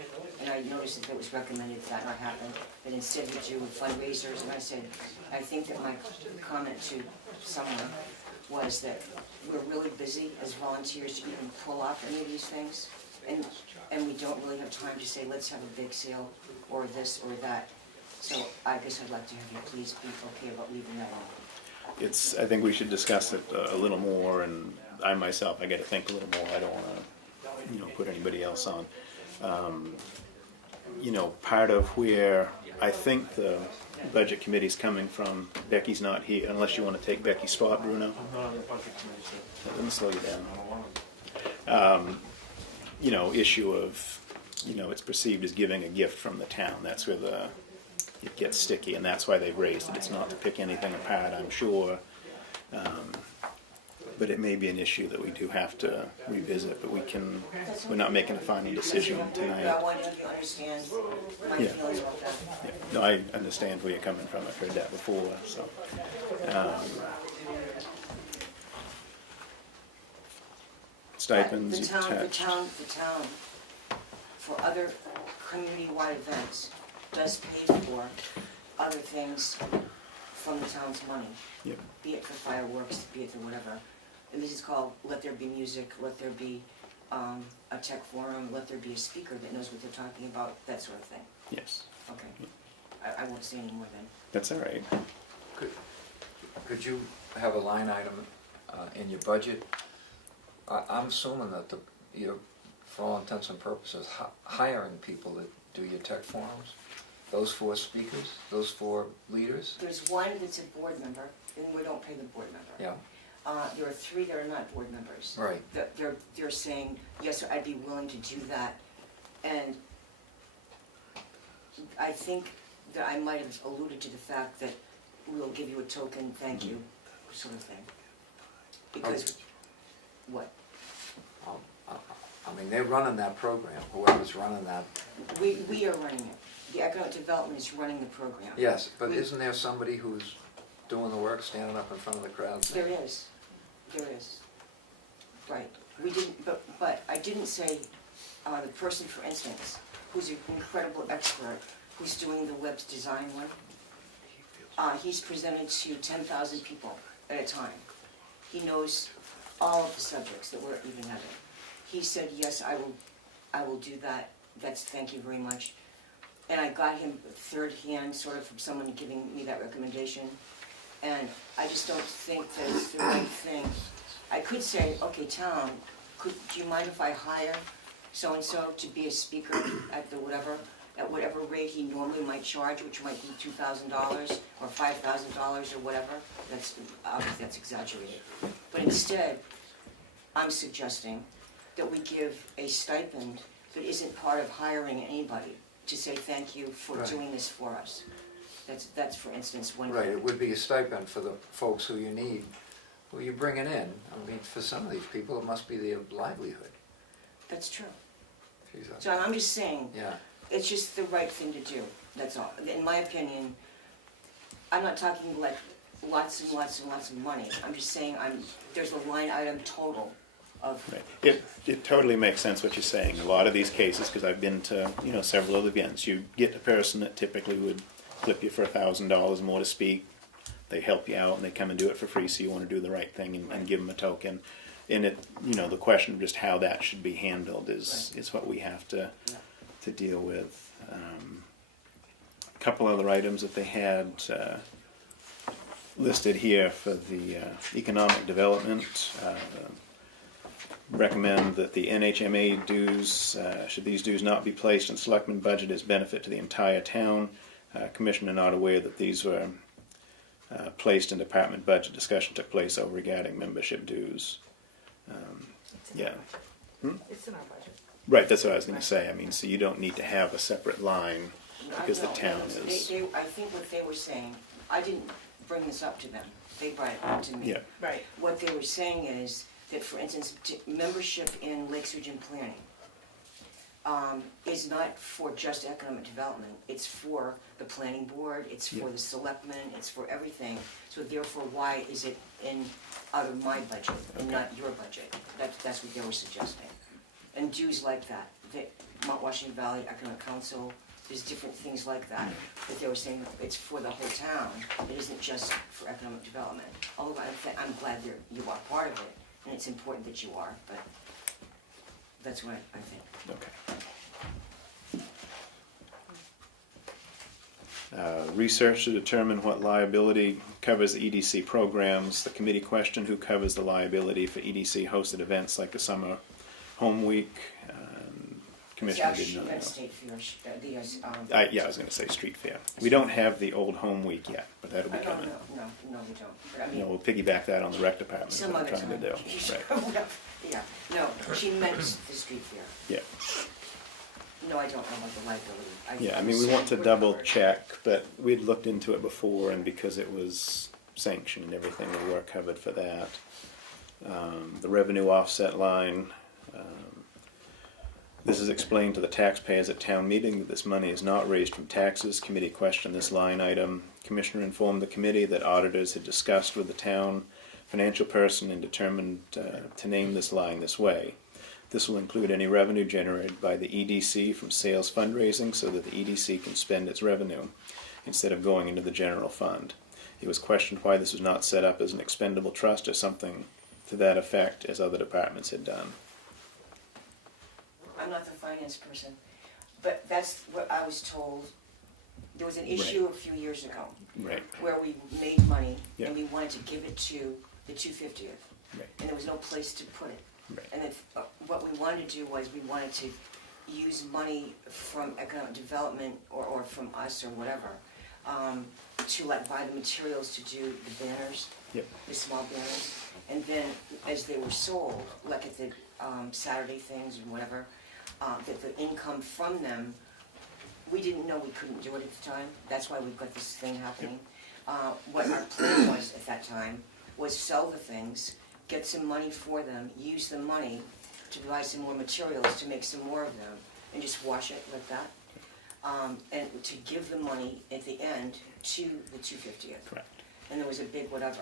And I noticed that it was recommended that not happen, that instead we do fundraisers, and I said, I think that my comment to someone was that we're really busy as volunteers to even pull off any of these things, and we don't really have time to say, let's have a big sale, or this or that. So I guess I'd like to have you please be okay about leaving that on. I think we should discuss it a little more, and I myself, I gotta think a little more. I don't wanna, put anybody else on. Part of where I think the budget committee's coming from, Becky's not here, unless you wanna take Becky's spot, Bruno. I'm not on the budget committee, so Let me slow you down. I don't want to. Issue of, it's perceived as giving a gift from the town. That's where it gets sticky, and that's why they've raised it. It's not to pick anything apart, I'm sure. But it may be an issue that we do have to revisit, but we're not making a final decision tonight. But I wanted you to understand my Yeah. feelings about that. Yeah. No, I understand where you're coming from. I've heard that before, so. Stipends, The you've town, touched. for other community-wide events, does pay for other things from the town's money. Yep. Be it for fireworks, be it for whatever. And this is called Let There Be Music, Let There Be a tech forum, Let There Be a speaker that knows what they're talking about, that sort of thing. Yes, Okay. I won't say any more then. that's all right. Could you have a line item in your budget? I'm assuming that you're, for all intents and purposes, hiring people that do your tech forums? Those 4 speakers, those 4 leaders? There's one that's a board member, and we don't pay the board member. Yeah, There are 3 that are not board members. right. They're saying, yes, I'd be willing to do that. And I think that I might have alluded to the fact that we'll give you a token, thank you, sort of thing. Because, what? I mean, they're running that program, whoever's running that. We are running it. The economic development is running the program. Yes, but isn't there somebody who's doing the work, standing up in front of the crowd? There is. Right. We didn't, but I didn't say, the person, for instance, who's an incredible expert, who's doing the web design one, he's presented to 10,000 people at a time. He knows all of the subjects that we're even having. He said, yes, I will do that. Thank you very much. And I got him third hand, sort of from someone giving me that recommendation. And I just don't think that it's the right thing. I could say, okay, Tom, do you mind if I hire so-and-so to be a speaker at whatever rate he normally might charge, which might be $2,000 or $5,000 or whatever. Obviously that's exaggerated. But instead, I'm suggesting that we give a stipend that isn't part of hiring anybody, to say thank you for Right. doing this for us. That's for instance one Right, thing. it would be a stipend for the folks who you need, who you're bringing in. I mean, for some of these people, it must be their livelihood. That's true. Geez, So I'm just saying, yeah, it's just the right thing to do, that's all. In my opinion, I'm not talking like lots and lots and lots of money. I'm just saying there's a line item total of, Right. It totally makes sense what you're saying. A lot of these cases, because I've been to several other events, you get a person that typically would clip you for $1,000 more to speak. They help you out and they come and do it for free, so you want to do the right thing and give them a token. And the question of just how that should be handled is what we have to deal with. A couple other items that they had listed here for the economic development. Recommend that the NHMA dues, should these dues not be placed in selectmen budget as benefit to the entire town. Commissioner not aware that these were placed in department budget. Discussion took place over regarding membership dues. It's in Yeah. our budget. It's in our budget. Right, that's what I was gonna say. I mean, so you don't need to have a separate line because the No, town they- is, I think what they were saying, I didn't bring this up to them, they brought it up to me. yeah, Right. What they were saying is that, for instance, membership in Lakes Region Planning is not for just economic development, it's for the planning board, it's for Yeah. the selectmen, it's for everything. So therefore, why is it out of my budget and not your budget? That's what they were suggesting. And dues like that, Mount Washington Valley Economic Council, there's different things like that, that they were saying it's for the whole town, it isn't just for economic development. Although I'm glad you are part of it, and it's important that you are, but that's what I think. okay. Research to determine what liability covers the EDC programs. The committee questioned who covers the liability for EDC hosted events like the summer home week. Commissioner did not know. State fair, Yeah, I was going to say street fair. We don't have the old home week yet, but that'll be No, coming. no, we don't. But I You know, mean, we'll piggyback that on the rec department. Is some what I'm other trying to time. do. Right. Yeah, no, she meant the street fair. Yeah. No, I don't know about the liability. Yeah, I mean, we want to double check, but we'd looked into it before, and because it was sanctioned and everything, we were covered for that. The revenue offset line, this is explained to the taxpayers at town meeting that this money is not raised from taxes. Committee questioned this line item. Commissioner informed the committee that auditors had discussed with the town financial person and determined to name this line this way. This will include any revenue generated by the EDC from sales fundraising so that the EDC can spend its revenue instead of going into the general fund. It was questioned why this was not set up as an expendable trust or something to that effect as other departments had done. I'm not the finance person, but that's what I was told. There was an issue a few years ago Right, where we made money Yeah. and we wanted to give it to the 250th, right, and there was no place to put it. right. And what we wanted to do was we wanted to use money from economic development or from us or whatever to like buy the materials to do the banners, Yep. the small banners. And then as they were sold, like at the Saturday things or whatever, that the income from them, we didn't know we couldn't do it at the time. That's why we've got this thing happening. What our plan was at that time was sell the things, get some money for them, use the money to buy some more materials to make some more of them, and just wash it like that. And to give the money at the end to the 250th. Correct. And there was a big whatever,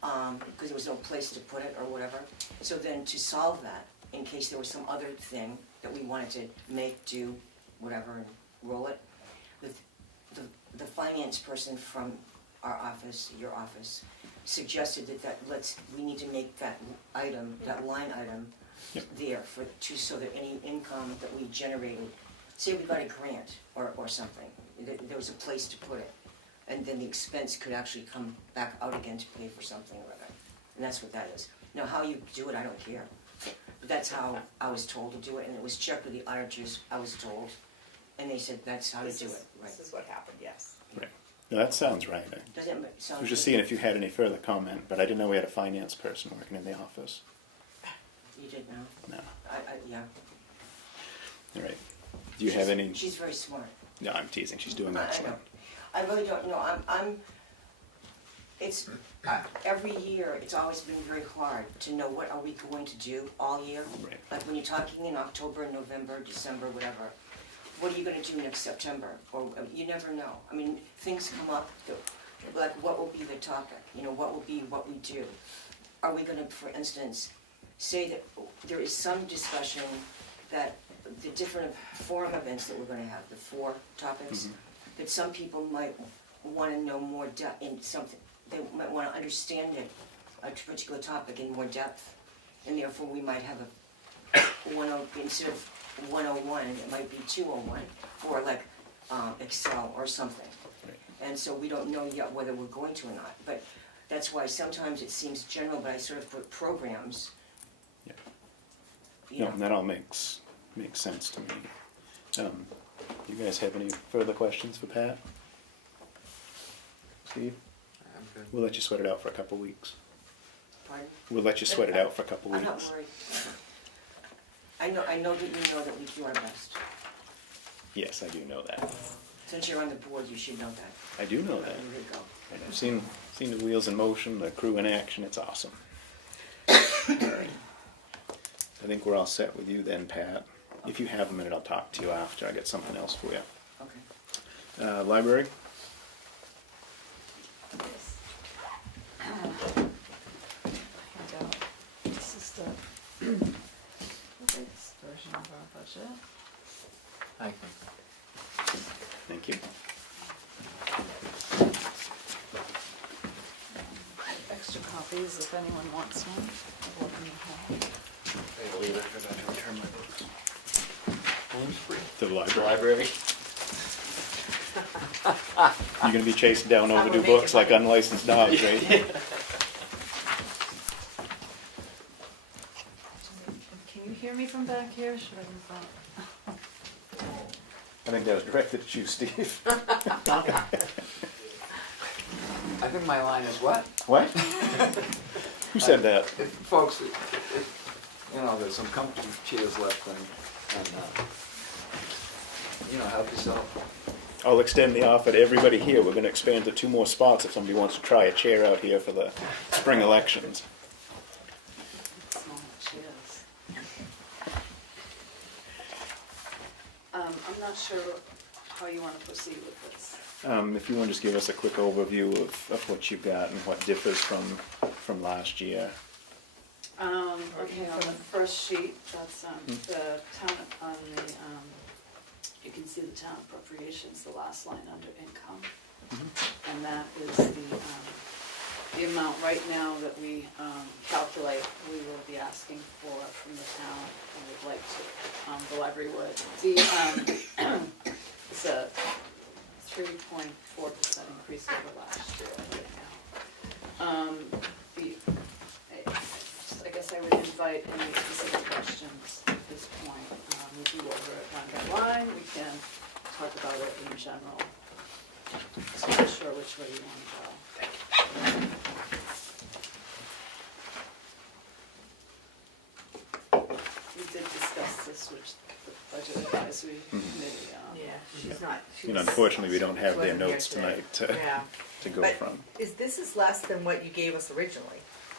because there was no place to put it or whatever. So then to solve that, in case there was some other thing that we wanted to make, do, whatever, and roll it, the finance person from our office, your office, suggested that we need to make that item, that line item, Yep. there so that any income that we generated, say we got a grant or something, there was a place to put it, and then the expense could actually come back out again to pay for something or other, and that's what that is. Now, how you do it, I don't care, but that's how I was told to do it, and it was checked with the auditors, I was told, and they said that's how to do it, right? This is what happened, yes. Right. No, that sounds right. Doesn't it sound I was just good? seeing if you had any further comment, but I didn't know we had a finance person working in the office. You did know? No. Yeah. All right. Do you have any? She's very smart. No, I'm teasing. She's doing I excellent. know. I really don't know. It's, every year, it's always been very hard to know what are we going to do all year. Right. Like when you're talking in October, November, December, whatever, what are you gonna do next September? Or, you never know. I mean, things come up, like what will be the topic? You know, what will be what we do? Are we gonna, for instance, say that there is some discussion that the different forum events that we're gonna have, the 4 topics, that some people might wanna know more depth in something, they might wanna understand it, a particular topic in more depth, and therefore we might have instead of 101, it might be 201, for like Excel or something. Right. And so we don't know yet whether we're going to or not, but that's why sometimes it seems general, but I sort of put programs. Yeah. You No, know. that all makes sense to me. You guys have any further questions for Pat? Steve? I'm good. We'll let you sweat it out for a couple weeks. Pardon? We'll let you sweat it out for a couple I'm not weeks. worried. I know that you know that we do our best. Yes, I do know that. Since you're on the board, you should know that. I do know that. There you go. And I've seen the wheels in motion, the crew in action. It's awesome. All right. I think we're all set with you then, Pat. If you have a minute, I'll talk to you after. I got something else for you. Okay. Library? This is the latest version of our budget. Thank you. Thank you. Extra copies if anyone wants one. Of what we have. I believe I forgot to return my books. To the library. Library? You're going to be chasing down How overdue we make books your like money. unlicensed dogs, right? Can you hear me from back here? Should I move on? I think that was directed at you, Steve. I think my line is what? What? Who said that? If folks, you know, there's some comfy chairs left and you know, help yourself. I'll extend the offer to everybody here. We're going to expand to 2 more spots if somebody wants to try a chair out here for the spring elections. Small chairs. I'm not sure how you want to proceed with this. If you want to just give us a quick overview of what you've got and what differs from last year. Okay, on the first sheet, that's the town, on the, you can see the town appropriations, the last line under income. And that is the amount right now that we calculate we will be asking for from the town, and we'd like to, the library would. It's a 3.4% increase over last year right now. I guess I would invite any specific questions at this point. We do over it line by line, we can talk about it in general. So I'm not sure which way you want to go. We did discuss this with the budget advisory committee. Yeah, she's not. And unfortunately, we don't have their wasn't here notes today. tonight Yeah. to go But from. this is less than what you gave us originally.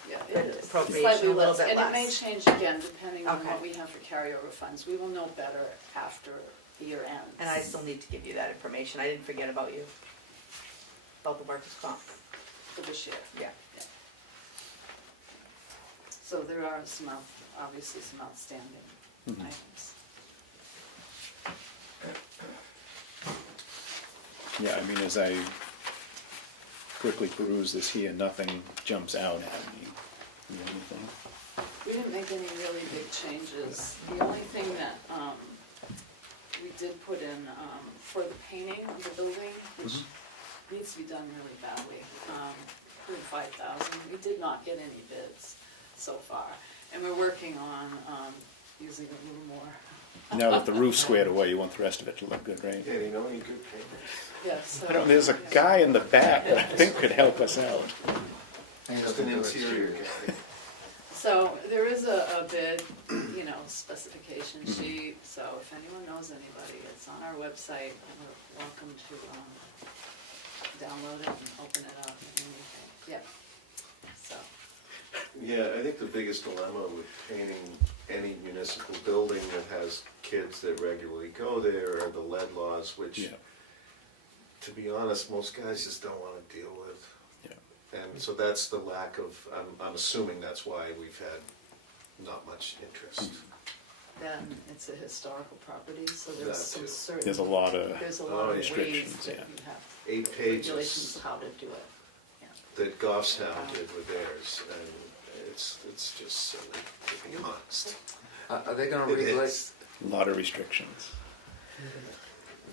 Yeah, The it is. appropriation, Slightly a little less, bit and it may less. change again depending on Okay. what we have for carryover funds. We will know better after year ends. And I still need to give you that information. I didn't forget about you. About the workers' comp. For this year. Yeah. So there are obviously some outstanding Mhm. items. Yeah, I mean, as I quickly peruse this here, nothing jumps out at me. You know, anything? We didn't make any really big changes. The only thing that we did put in for the painting of the building, which needs to be done really badly, put in 5,000. We did not get any bids so far, and we're working on using a little more. Now that the roof's squared away, you want the rest of it to look good, right? Yeah, you know any good painters? Yes. I don't, there's a guy in the back that I think could help us out. Just an interior guy. So there is a bid, specification sheet, so if anyone knows anybody, it's on our website, and we're welcome to download it and open it up and anything, yeah. So, Yeah, I think the biggest dilemma with painting any municipal building that has kids that regularly go there are the lead laws, which, Yeah. to be honest, most guys just don't want to deal with. Yeah. And so that's the lack of, I'm assuming that's why we've had not much interest. then it's a historical property, so there's That some too. certain. There's a lot of There's a Oh, lot of ways restrictions, that yeah. you have 8 regulations pages of how to do it, yeah. that Goffstown did with theirs, and it's just silly, to be honest. Are they gonna It regulate, is. a lot of restrictions.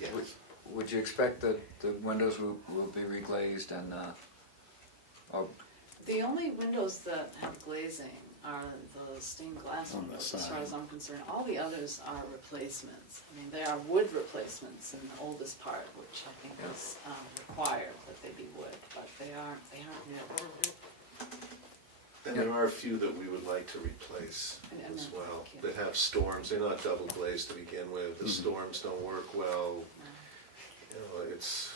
Yeah. would you expect that the windows will be reglazed and, or The only windows that have glazing are the stained glass On the windows, as far side. as I'm concerned. All the others are replacements. I mean, they are wood replacements in the oldest part, which I think is required that they be wood, but they aren't new. And there are a few that we would like to replace And as then- well, that have storms, they're not double glazed to begin with, the storms don't work well. You know, it's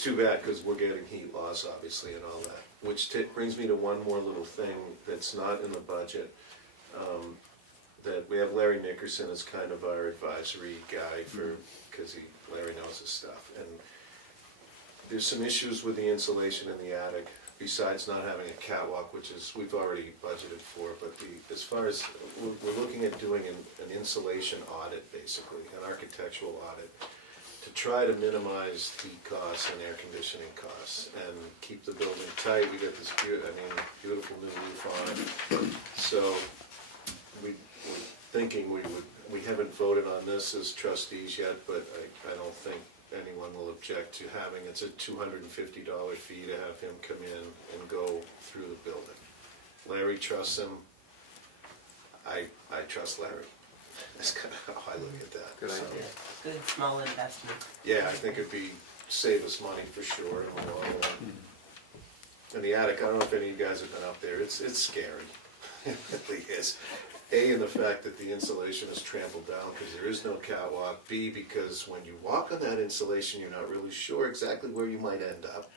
too bad, because we're getting heat loss, obviously, and all that. Which brings me to one more little thing that's not in the budget. That we have Larry Nickerson as kind of our advisory guy for, because Larry knows his stuff. And there's some issues with the insulation in the attic, besides not having a catwalk, which is, we've already budgeted for, but as far as, we're looking at doing an insulation audit, basically, an architectural audit, to try to minimize heat costs and air conditioning costs, and keep the building tight. We got this beautiful new roof on it. So, we're thinking we haven't voted on this as trustees yet, but I don't think anyone will object to having, it's a $250 fee to have him come in and go through the building. Larry trusts him. I trust Larry. That's kind of how I look at that. Good So, idea. Good, small investment. yeah, I think it'd save us money for sure in the long run. And the attic, I don't know if any of you guys have been up there, it's scary. It really is. A, in the fact that the insulation is trampled down because there is no catwalk. B, because when you walk on that insulation, you're not really sure exactly where you might end up.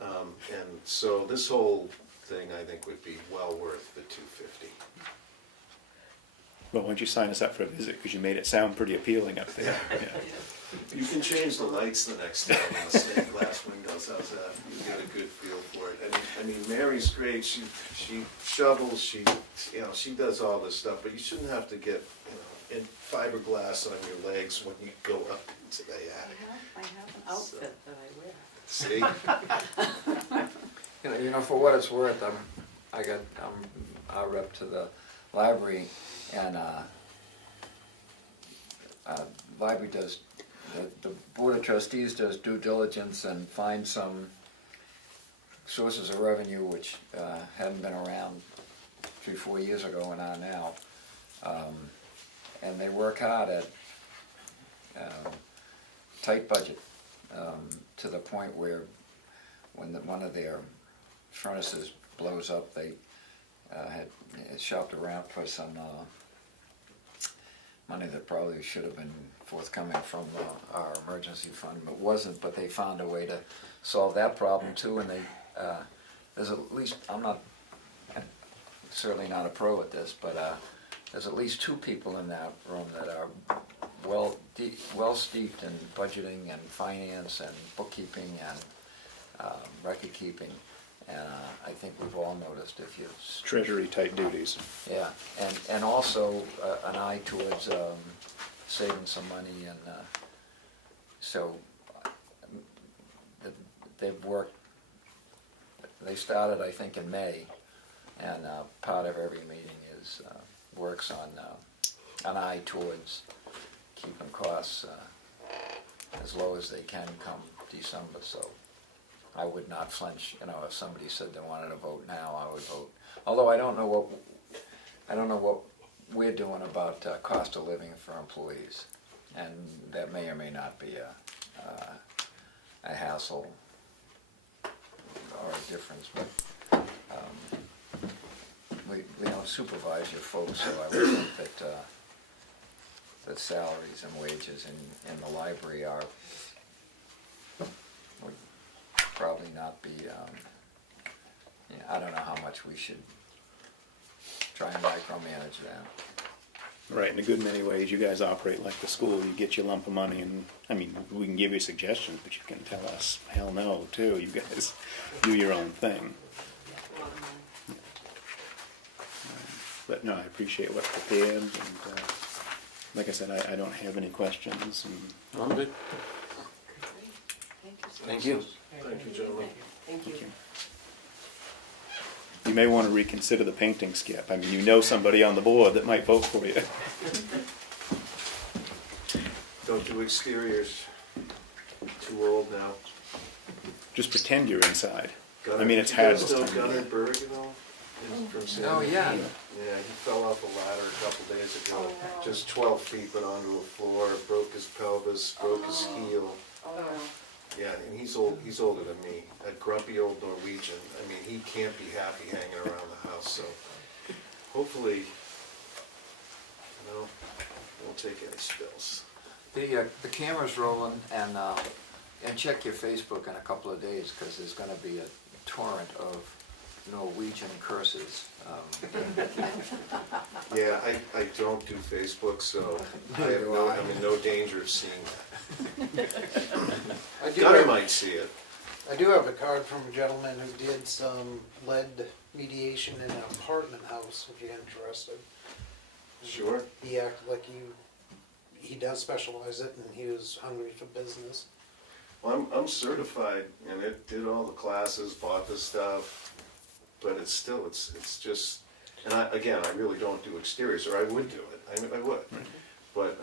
And so this whole thing, I think, would be well worth the $250. Well, why don't you sign us up for a visit, because you made it sound pretty appealing up there. Yeah. You can change the lights the next time on the stained glass windows, how's that? You get a good feel for it. I mean, Mary's great, she shovels, she does all this stuff, but you shouldn't have to get, in fiberglass on your legs when you go up into the attic. I have an outfit that I wear. See? You know, for what it's worth, I'm a rep to the library, and library does, the board of trustees does due diligence and finds some sources of revenue which hadn't been around 3-4 years ago and are now. And they work hard at tight budget, to the point where when one of their furnaces blows up, they had shopped around for some money that probably should have been forthcoming from our emergency fund, but wasn't. But they found a way to solve that problem too, and they there's at least, I'm certainly not a pro at this, but there's at least 2 people in that room that are well steeped in budgeting and finance and bookkeeping and record keeping. And I think we've all noticed if you... Treasury type duties. Yeah, and also an eye towards saving some money, and so they've worked, they started I think in May, and part of every meeting is works on an eye towards keeping costs as low as they can come December. So I would not flinch, if somebody said they wanted to vote now, I would vote. Although I don't know what we're doing about cost of living for employees, and that may or may not be a hassle or a difference. But we don't supervise your folks, so I would think that salaries and wages in the library would probably not be, I don't know how much we should try and micromanage that. Right, in a good many ways, you guys operate like the school. You get your lump of money, and we can give you suggestions, but you can tell us, hell no, too. You guys do your own thing. But no, I appreciate what's prepared, and like I said, I don't have any questions. And I'm good. Thank you. Thank you, gentlemen. Thank you. you may want to reconsider the painting, Skip. You know somebody on the board that might vote for you. Don't do exteriors. Too old now. Just pretend you're inside. Gunnar, it's hard you this guys know time of Gunnar year. Berg, from San Oh, yeah. Yeah, he fell off a ladder a couple days ago. Oh, wow. Just 12 feet, but onto a floor, broke his pelvis, broke his heel. Oh, Yeah, and he's older than me, a grumpy old Norwegian. I mean, he can't be happy hanging around the house, so hopefully, you know, won't take any spills. The camera's rolling, and check your Facebook in a couple of days, because there's gonna be a torrent of Norwegian curses. Yeah, I don't do Facebook, so I'm in no danger of seeing that. I do Gunner have- might see it. I do have a card from a gentleman who did some lead mediation in an apartment house, if you're interested. Sure. He acted like he does specialize it, and he was hungry for business. Well, I'm certified, and it did all the classes, bought the stuff, but it's still, it's just, and I really don't do exteriors, or I would do it, I would. But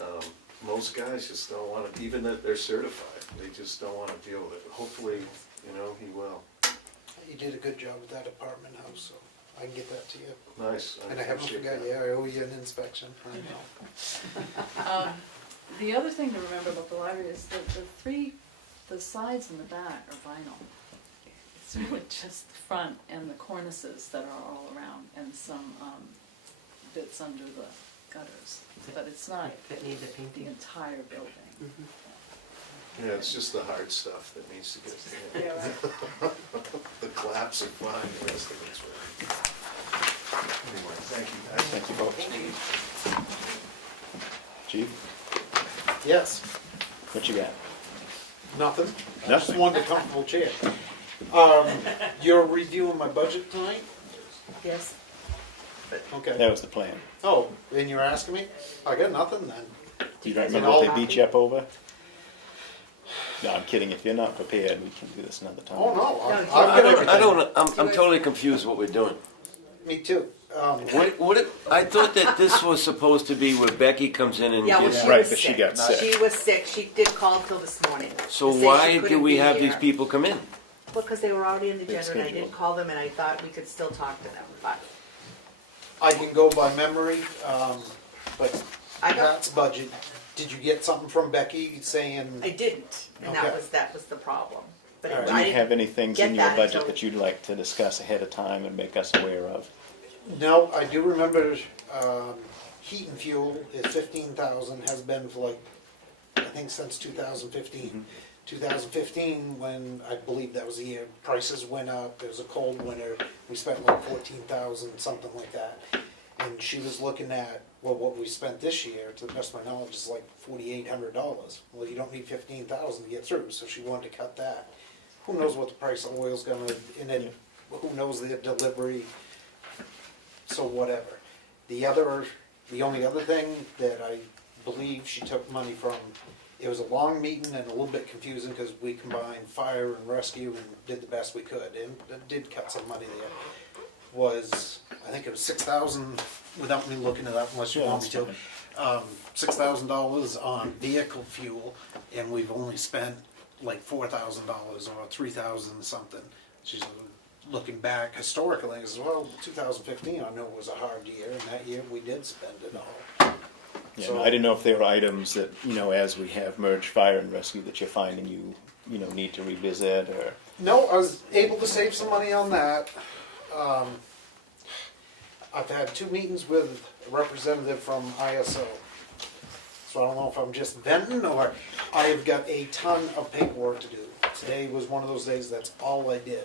most guys just don't want to, even that they're certified, they just don't want to deal with it. Hopefully, you know, he will. He did a good job with that apartment house, so I can get that to you. Nice. And I haven't appreciate forgot, that. yeah, I owe you an inspection. I know. The other thing to remember about the library is that the sides and the back are vinyl. It's really just the front and the cornices that are all around, and some bits under the gutters. But it's not That need the the painting. entire building. Yeah, it's just the hard stuff that needs to get there. Yeah, right. The claps are fine, the rest of it's right. Anyway, thank you guys. Thank you, folks. Chief, Yes, what you got? nothing. I just Nothing. wanted a comfortable chair. You're reviewing my budget tonight? Yes. Okay. That was the plan. Oh, and you're asking me? I got nothing then. You don't guys remember want what a they beat you up over? No, I'm kidding. If you're not prepared, we can do this another time. Oh, no, No, I've I got everything. don't, I'm totally confused what we're doing. Me too. I thought that this was supposed to be where Becky comes in and Yeah, well, gives, she Right, was but she sick. got sick. She was sick. She did call till this morning. so to say she why do couldn't we be have these here. people come in? Because they were already in the agenda, and I scheduled. did call them, and I thought we could still talk to them, but I can go by memory, but I got, Pat's budget, did you get something from Becky saying? I didn't, and Okay. that was the problem. But All right. Do I you didn't have any things get in your that budget until- that you'd like to discuss ahead of time and make us aware of? No, I do remember, heat and fuel is 15,000, has been for like, I think since 2015. 2015, when I believe that was the year prices went up, it was a cold winter, we spent like 14,000, something like that. And she was looking at, well, what we spent this year, to the best of my knowledge, is like $4,800. Well, you don't need 15,000 to get through, so she wanted to cut that. Who knows what the price of oil's gonna, and then who knows the delivery, so whatever. The only other thing that I believe she took money from, it was a long meeting and a little bit confusing because we combined fire and rescue and did the best we could, and it did cut some money there. Was, I think it was 6,000, without me looking it up unless you Yeah, want me to, that's $6,000 on vehicle fuel, and we've only spent like $4,000 or 3,000 something. She's looking back historically as well, 2015, I know it was a hard year, and that year we did spend it all. Yeah, So- no, I didn't know if there were items that, as we have merged fire and rescue, that you're finding you need to revisit, or, No, I was able to save some money on that. I've had 2 meetings with a representative from ISO. So I don't know if I'm just venting or I've got a ton of paperwork to do. Today was one of those days, that's all I did.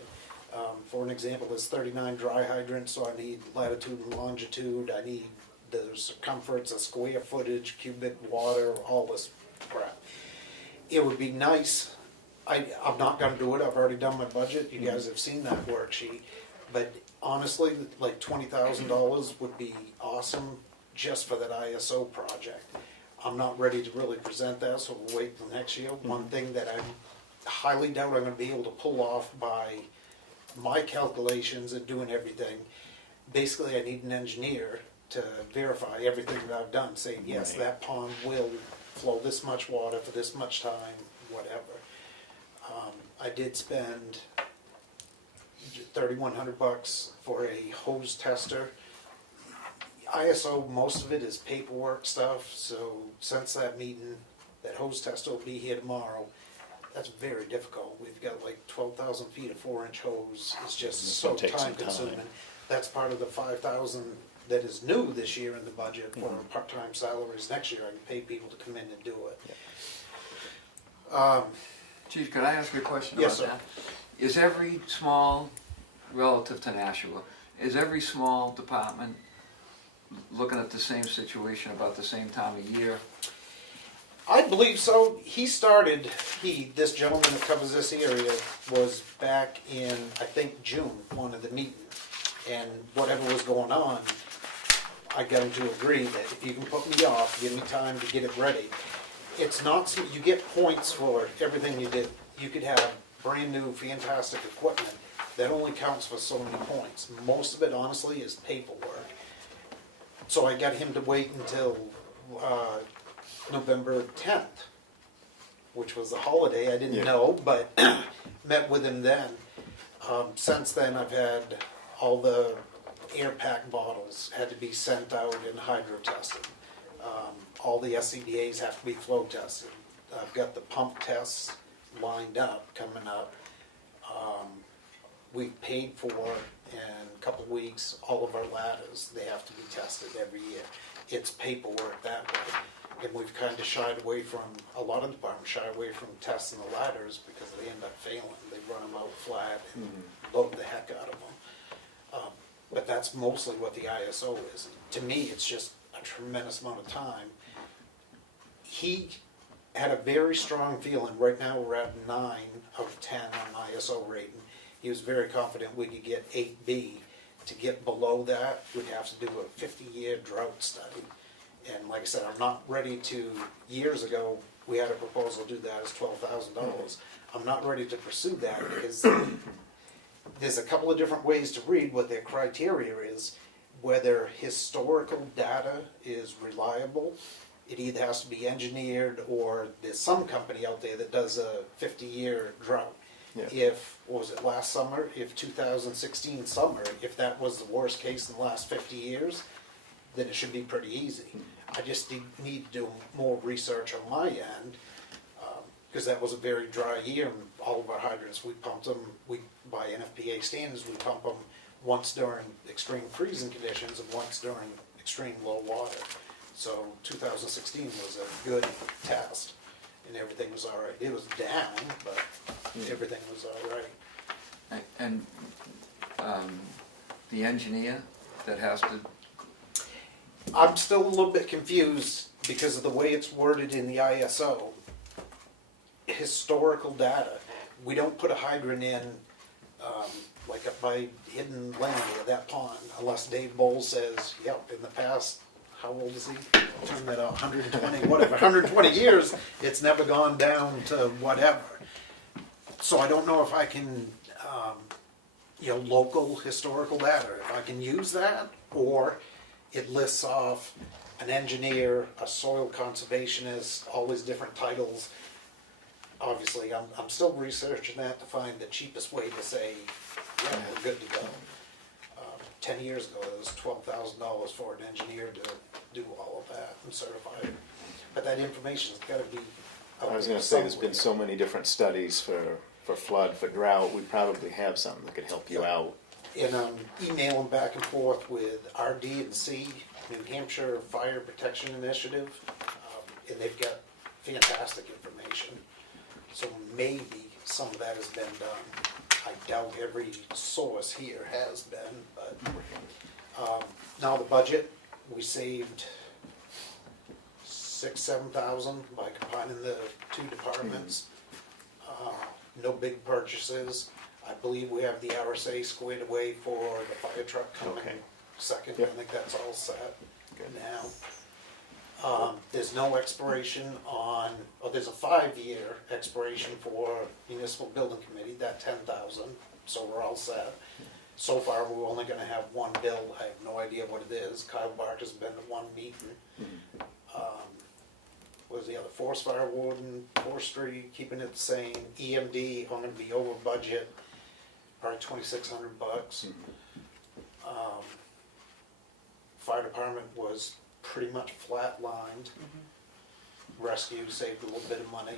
For an example, there's 39 dry hydrants, so I need latitude and longitude, I need the circumference, the square footage, cubic water, all this crap. It would be nice, I'm not gonna do it, I've already done my budget, you guys have seen that worksheet. But honestly, like $20,000 would be awesome just for that ISO project. I'm not ready to really present that, so we'll wait till next year. One thing that I highly doubt I'm gonna be able to pull off by my calculations and doing everything, basically I need an engineer to verify everything that I've done, saying, yes, Right. that pond will flow this much water for this much time, whatever. I did spend $3,100 for a hose tester. ISO, most of it is paperwork stuff, so since that meeting, that hose tester will be here tomorrow. that's very difficult. We've got like 12,000 feet of 4-inch hose. It's just It's so gonna take some time consuming. time. That's part of the 5,000 that is new this year in the budget for Mhm. part-time salaries. Next year, I can pay people to come in and do it. Chief, could I ask you a question Yes, about that? Is every small, relative to Nashua, is every small department looking at the same situation about the same time of year? I believe so. This gentleman that covers this area was back in, I think, June, one of the meetings. And whatever was going on, I got him to agree that if you can put me off, give me time to get it ready. It's not, you get points for everything you did. You could have brand new, fantastic equipment. That only counts for so many points. Most of it, honestly, is paperwork. So I got him to wait until November 10th, which was the holiday. I didn't know, but met with him then. Since then, I've had all the air pack bottles had to be sent out and hydro tested. All the SCBA's have to be flow tested. I've got the pump tests lined up, coming up. We've paid for, in a couple of weeks, all of our ladders. They have to be tested every year. It's paperwork that way. And we've kind of shied away from, a lot of departments shy away from testing the ladders because they end up failing. They run them out flat and load the heck out of them. But that's mostly what the ISO is. To me, it's just a tremendous amount of time. He had a very strong feeling. Right now we're at 9 out of 10 on ISO rating. He was very confident we could get 8B. To get below that, we'd have to do a 50-year drought study. And like I said, I'm not ready to, years ago, we had a proposal to do that as $12,000. I'm not ready to pursue that because there's a couple of different ways to read what their criteria is, whether historical data is reliable. It either has to be engineered or there's some company out there that does a 50-year drought. Yeah. If, what was it, last summer, if 2016 summer, if that was the worst case in the last 50 years, then it should be pretty easy. I just need to do more research on my end, because that was a very dry year, and all of our hydrants, we pumped them, by NFPA standards, we pump them once during extreme freezing conditions and once during extreme low water. So 2016 was a good test, and everything was all right. It was down, but everything was all right. And the engineer that has to, I'm still a little bit confused because of the way it's worded in the ISO. Historical data. We don't put a hydrant in like up by Hidden Lane or that pond unless Dave Bowles says, yep, in the past, how old is he? Turn that out, 120, whatever, 120 years, it's never gone down to whatever. So I don't know if I can, local historical data, if I can use that, or it lists off an engineer, a soil conservationist, all these different titles. Obviously, I'm still researching that to find the cheapest way to say, yeah, we're good to go. 10 years ago, it was $12,000 for an engineer to do all of that and certify it. But that information's gotta be out I was there gonna say, there's somewhere. been so many different studies for flood, for drought, we probably have something that could help you out. And I'm emailing back and forth with RD&C, New Hampshire Fire Protection Initiative, and they've got fantastic information. So maybe some of that has been done. I doubt every source here has been, but now the budget, we saved $6,000-7,000 by combining the two departments. No big purchases. I believe we have the RSA squared away for the fire truck coming Okay. second. Yep. I think that's all set Good. now. There's no expiration on, there's a 5-year expiration for municipal building committee, that 10,000, so we're all set. So far, we're only gonna have one bill, I have no idea what it is. Kyle Barker's been to one meeting. What was the other, forest fire warden, forestry, keeping it the same. EMD, I'm gonna be over budget, probably $2,600. Fire department was pretty much flatlined. Rescue saved a little bit of money.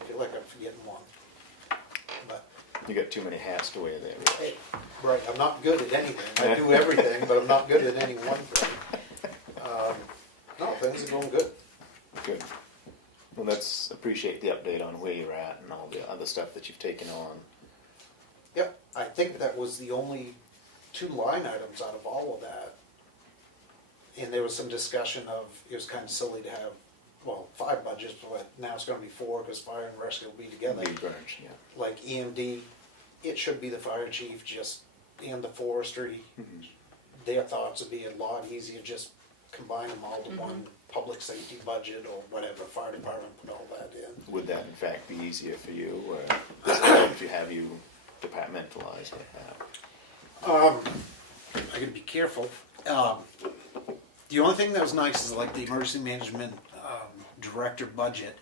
I feel like I'm forgetting one. But, You got too many hats to wear there, Rich. hey, right, I'm not good at anything. I do everything, but I'm not good at any one thing. No, things are going good. Good. Well, let's appreciate the update on where you're at and all the other stuff that you've taken on. Yep, I think that was the only 2 line items out of all of that. And there was some discussion of, it was kind of silly to have, well, 5 budgets, but now it's gonna be 4 because fire and rescue will be together. Lead branch, yeah. Like EMD, it should be the fire chief just, and the forestry. Their thoughts would be a lot easier, just combine them all to one public safety budget or whatever, fire department put all that in. Would that in fact be easier for you, or if you have you departmentalized like that? I gotta be careful. The only thing that was nice is like the emergency management director budget.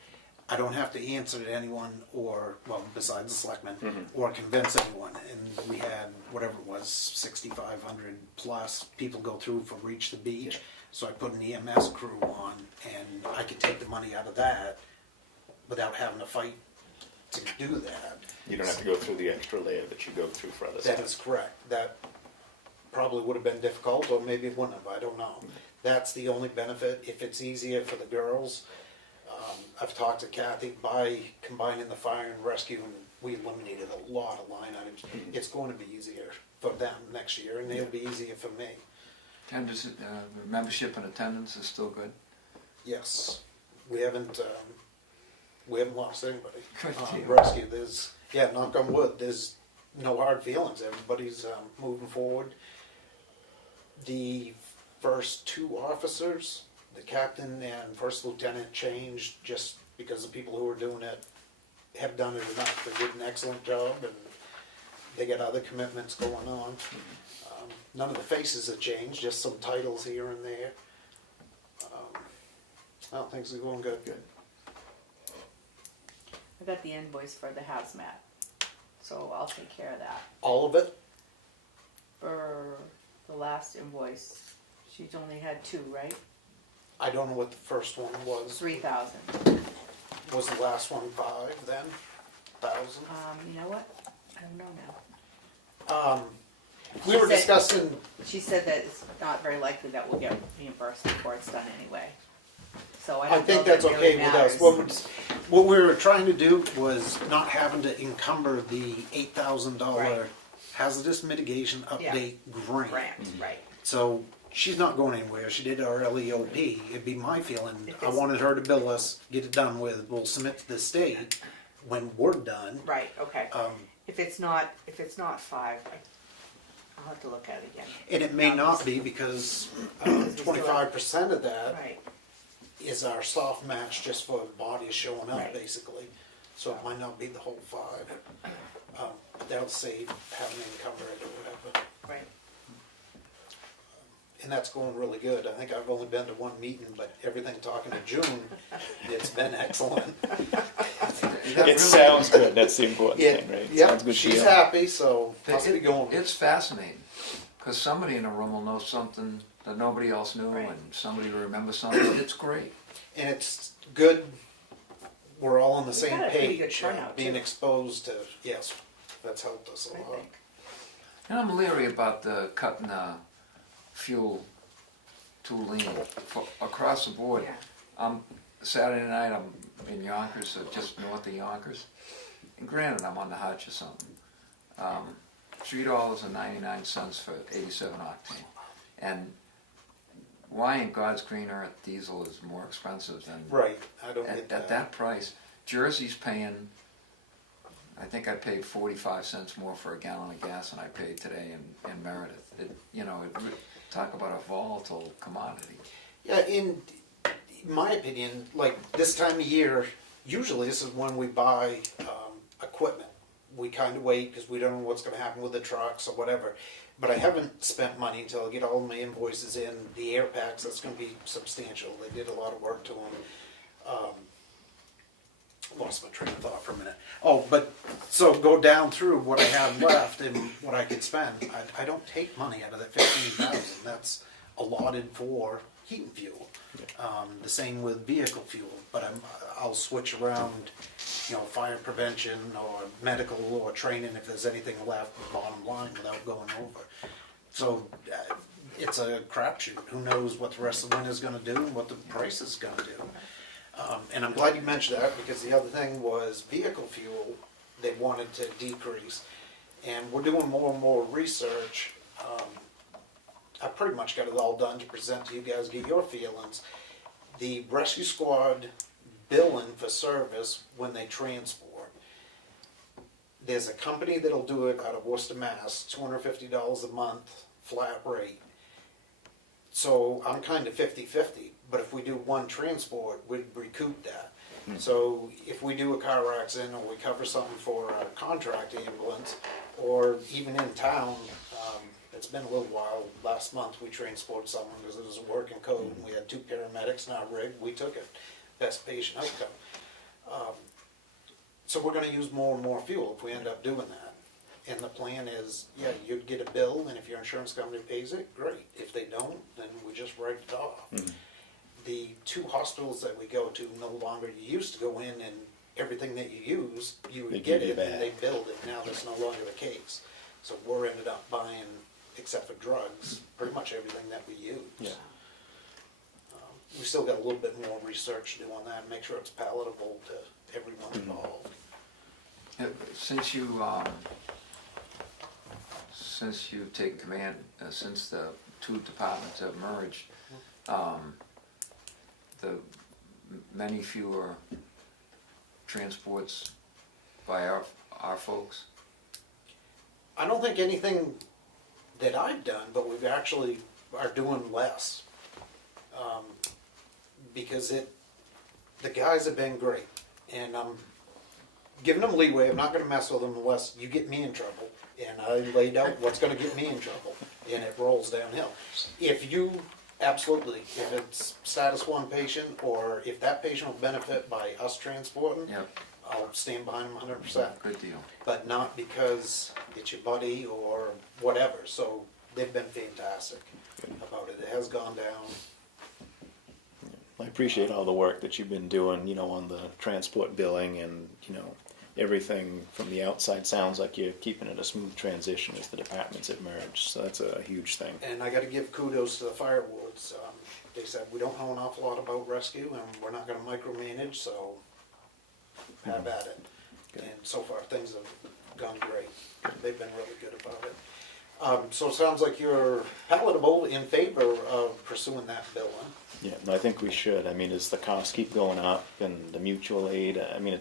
I don't have to answer to anyone or, well, besides the selectmen, or convince anyone. And we had, whatever it was, 6,500 plus people go through for Reach the Beach. Yeah. So I put an EMS crew on and I could take the money out of that without having to fight to do that. You don't have to go through the extra layer that you go through for other stuff. That is correct. That probably would have been difficult, or maybe it wouldn't have, I don't know. That's the only benefit. If it's easier for the girls, I've talked to Kathy, by combining the fire and rescue, and we eliminated a lot of line items. It's going to be easier for them next year, and it'll be easier for me. Membership and attendance is still good? Yes, we haven't lost anybody. Good deal. Rescue, there's, yeah, knock on wood, there's no hard feelings. Everybody's moving forward. The first 2 officers, the captain and first lieutenant, changed just because the people who are doing it have done it enough. They did an excellent job, and they got other commitments going on. None of the faces have changed, just some titles here and there. Well, things are going good. Good. I got the invoice for the hazmat, so I'll take care of that. All of it? For the last invoice, she's only had 2, right? I don't know what the first one was. 3,000. Was the last one 5 then? 1,000? You know what? I don't know now. We were She said- discussing, She said that it's not very likely that we'll get reimbursed before it's done anyway. So I I don't know think if that's it really okay with matters. us. What we were trying to do was not having to encumber the $8,000 Right. hazardous mitigation update grant. Grant, right. So she's not going anywhere. She did our LEOP. It'd be my feeling, If I it's- wanted her to bill us, get it done with. We'll submit to the state when we're done. Right, okay. Um, If it's not 5, I'll have to look at it again. And it may not be because 25% of that Right, is our soft match just for bodies showing up, Right. basically. So it might not be the whole 5. But that'll save having to encumber it or whatever. right. And that's going really good. I think I've only been to 1 meeting, but everything talking to June, it's been excellent. It sounds good, that's the important Yeah, thing, right? It yeah, sounds good to she's you. happy, so must be going. It's fascinating, because somebody in a room will know something that nobody else knew, Right. and somebody will remember something. It's great. And it's good, we're all on the We've same had a pretty good page, turnout, being too. exposed to, yes, that's helped us a I lot. think. And I'm leery about the cutting fuel too lean across the board. Yeah. Saturday night, I'm in Yonkers, so just north of Yonkers. And granted, I'm on the hutch or something. $3.99 for 87 octane. And why in God's green earth diesel is more expensive than Right, I don't get at that. that price? Jersey's paying, I think I paid 45 cents more for a gallon of gas than I paid today in Meredith. Talk about a volatile commodity. Yeah, in my opinion, like this time of year, usually this is when we buy equipment. We kind of wait because we don't know what's going to happen with the trucks or whatever. But I haven't spent money until I get all my invoices in. The air packs, that's going to be substantial. They did a lot of work to them. Lost my train of thought for a minute. Oh, but so go down through what I have left and what I could spend. I don't take money out of that 15,000. That's allotted for heat and fuel. The same with vehicle fuel, but I'll switch around you know, fire prevention or medical or training if there's anything left, bottom line, without going over. So it's a crapshoot. Who knows what the rest of the winter's gonna do and what the price is gonna do. And I'm glad you mentioned that, because the other thing was vehicle fuel, they wanted to decrease. And we're doing more and more research. I pretty much got it all done to present to you guys, get your feelings. The rescue squad billing for service when they transport. There's a company that'll do it out of Worcester, Mass, $250 a month, flat rate. So I'm kind of 50-50, but if we do one transport, we'd recoup that. So if we do a car accident or we cover something for a contract ambulance, or even in town, it's been a little while, last month we transported someone because it was a working code, and we had 2 paramedics not rigged, we took it, best patient outcome. So we're gonna use more and more fuel if we end up doing that. And the plan is, yeah, you'd get a bill, and if your insurance company pays it, great. If they don't, then we just write it off. The 2 hospitals that we go to no longer, you used to go in and everything that you use, you would They get give you it and back. they billed it. Now that's no longer the case. So we're ended up buying, except for drugs, pretty much everything that we use. Yeah. We still got a little bit more research to do on that, and make sure it's palatable to everyone involved. Since you've taken command, since the 2 departments have merged, the many fewer transports by our folks. I don't think anything that I've done, but we've actually are doing less. Because the guys have been great, and I'm giving them leeway. I'm not gonna mess with them unless you get me in trouble, and I laid out what's gonna get me in trouble, and it rolls downhill. If you, absolutely, if it's status 1 patient, or if that patient will benefit by us transporting, Yep, I'll stand behind them 100%. good deal. But not because it's your buddy or whatever. So they've been fantastic about it. It has gone down. I appreciate all the work that you've been doing, you know, on the transport billing, and, you know, everything from the outside sounds like you're keeping it a smooth transition as the departments have merged, so that's a huge thing. And I got to give kudos to the fire wards. They said, we don't know an awful lot about rescue, and we're not going to micromanage, so have at it. Good. And so far, things have gone great. They've been really good about it. So it sounds like you're palatable, in favor of pursuing that billing. Yeah, I think we should. I mean, as the costs keep going up and the mutual aid, I mean,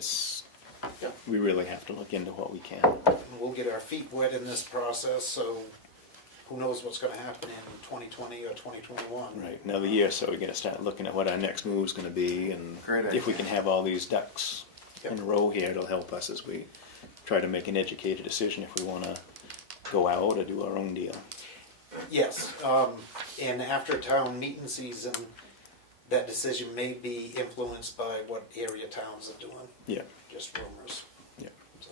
Yeah. we really have to look into what we can. And we'll get our feet wet in this process, so who knows what's gonna happen in 2020 or 2021. Right, another year or so, we're gonna start looking at what our next move's gonna be, and Great if we idea. can have all these ducks in Yep. a row here, it'll help us as we try to make an educated decision if we wanna go out or do our own deal. Yes, and after town meeting season, that decision may be influenced by what area towns are doing, Yeah, just rumors. yeah, So,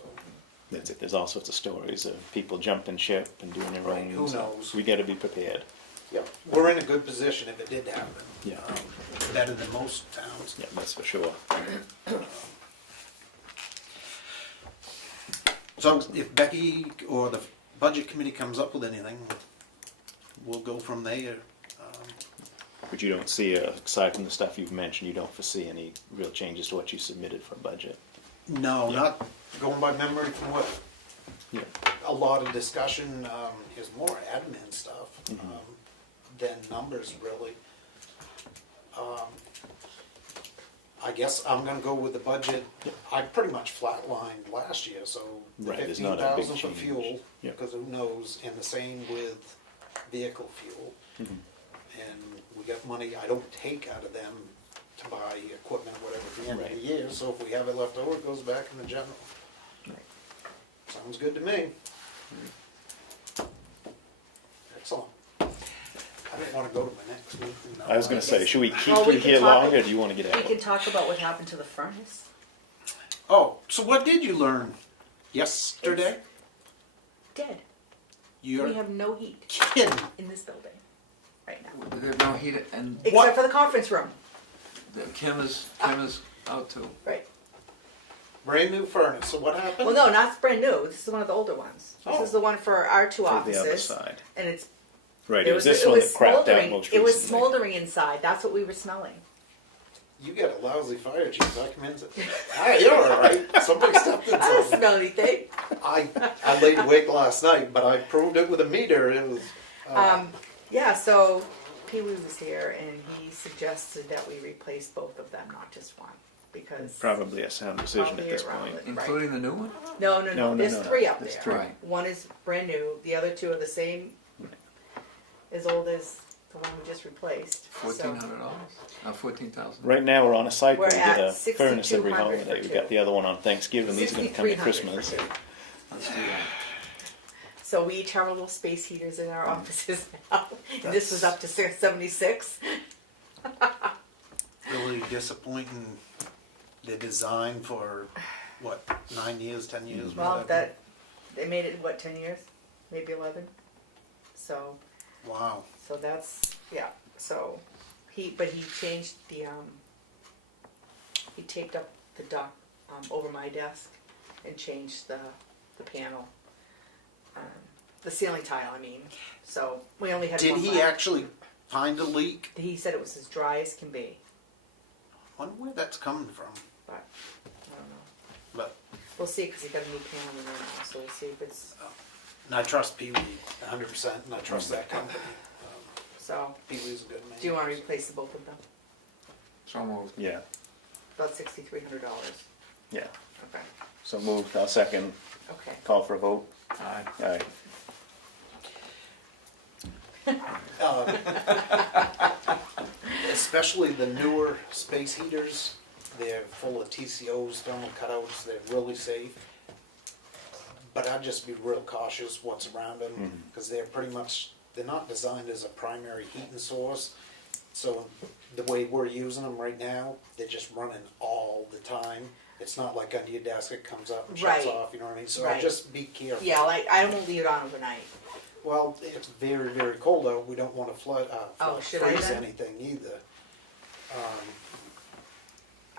that's it. There's all sorts of stories of people jumping ship and doing their Right, own. who so knows? We gotta be prepared. yeah, we're in a good position if it did happen. Yeah. Better than most towns. Yeah, that's for sure. So if Becky or the budget committee comes up with anything, we'll go from there. But you don't see, aside from the stuff you've mentioned, you don't foresee any real changes to what you submitted for budget? No, not going by memory from what, Yeah. a lot of discussion is more admin stuff than numbers really. I guess I'm gonna go with the budget. I pretty much flatlined last year, so the Right, there's not a big 15,000 for change. fuel, Yeah. because who knows, and the same with vehicle fuel. And we got money I don't take out of them to buy equipment or whatever at the end of the Right. year, so if we have it left over, it goes back in the general. Right. Sounds good to me. Excellent. I don't wanna go to my next meeting. I was gonna say, should we keep Well, we you can here talk- longer, or do you wanna get We out? can talk about what happened to the furnace. Oh, so what did you learn yesterday? Dead. You're We have no heat kidding. in this building right now, There's no heat, and except for the conference room. Kim is out too. Right. brand new furnace, so what happened? Well, no, not brand new. This is one of the older ones. This Oh. is the one for our two For the offices. other side. And it's Right, it was this one that crapped out most recently. It was smoldering inside. That's what we were smelling. You got a lousy fire chief, I commend it. Ah, you're all right. Somebody stepped in I don't something. smell anything. I laid awake last night, but I proved it with a meter. It was. Yeah, so Pee Wee was here and he suggested that we replace both of them, not just one, because Probably a sound decision at Probably this around point. it. Including the new one? no. No, There's no. three up There's there. three. Right. One is brand new. The other two are the same, as old as the one we just replaced. So $1,400? 14,000? Right now, we're on a cycle. We're We at get a furnace every 6,200 holiday. for We've two. got the other one on Thanksgiving. These are going to come at 6,300 Christmas. for two. Let's do that. So we each have our little space heaters in our offices now. And this was up to 76. Really disappointing. The design for what, 9 years, 10 years. Well, whatever. they made it in what, 10 years, maybe 11. So Wow. that's yeah. So he changed the he taped up the duct over my desk and changed the panel, the ceiling tile. I mean, so we only had. Did one he left. actually find a leak? He said it was as dry as can be, I wonder where that's coming from. but I don't know. But We'll see because he got a new panel in there now, so we'll see if it's and I trust Pee Wee 100%, and I trust that company. so. Pee Wee's a good man. Do you want to replace the both of them? So moved. Yeah, About $6,300. yeah. Okay. So moved. I'll second. Okay. Call for a vote. Aye. Aye. Especially the newer space heaters, they're full of TCOs, thermal cutouts, they're really safe. But I'd just be real cautious what's around them, because they're not designed as a primary heating source. So the way we're using them right now, they're just running all the time. It's not like under your desk it comes up and shuts Right. off, you know what I mean? So Right. just be careful. Yeah, like I won't leave it on overnight. Well, it's very, very cold out. We don't want to should I freeze then? anything either.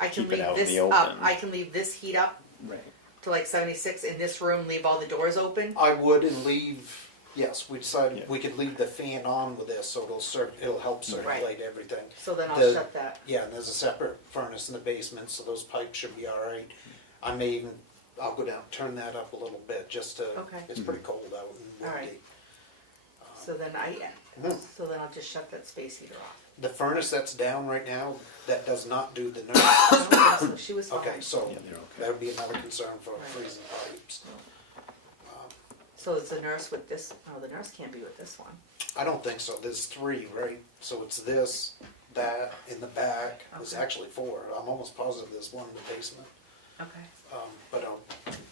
I can Keep it leave out in this the up. open. I can leave this heat up Right. to like 76 in this room. Leave all the doors open. I would and leave. Yes, we decided Yeah. we could leave the fan on with this, so it'll help circulate everything. So then I'll The- shut that. Yeah, and there's a separate furnace in the basement, so those pipes should be all right. I'll go down, turn that up a little bit, just to. Okay. It's pretty cold out and All windy. right. So then I'll just shut that space heater off. The furnace that's down right now, that does not do the nurse. So she was fine. Okay, so Yeah, they're okay. that would be another concern for Right. freezing pipes. So is the nurse with this? No, the nurse can't be with this one. I don't think so. There's 3, right? So it's this, that, in the back. There's Okay. actually 4. I'm almost positive there's one in the basement. Okay. But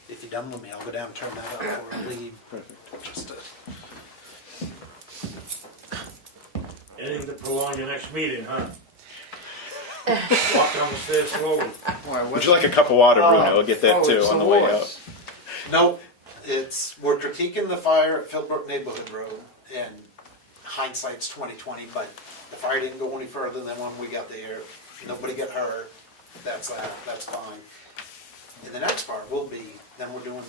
if you're done with me, I'll go down and turn that up or I'll leave. Perfect. Just to, Anything to prolong your next meeting, huh? Walk down the stairs slowly. Boy, Would you like a cup of water, Bruno? I'll get that Oh, too it's on the the way wars. out. no, we're critiquing the fire at Philbrook Neighborhood Road, and hindsight's 20/20. But the fire didn't go any further than when we got there. Nobody got hurt. That's fine. And the next part will be then we're doing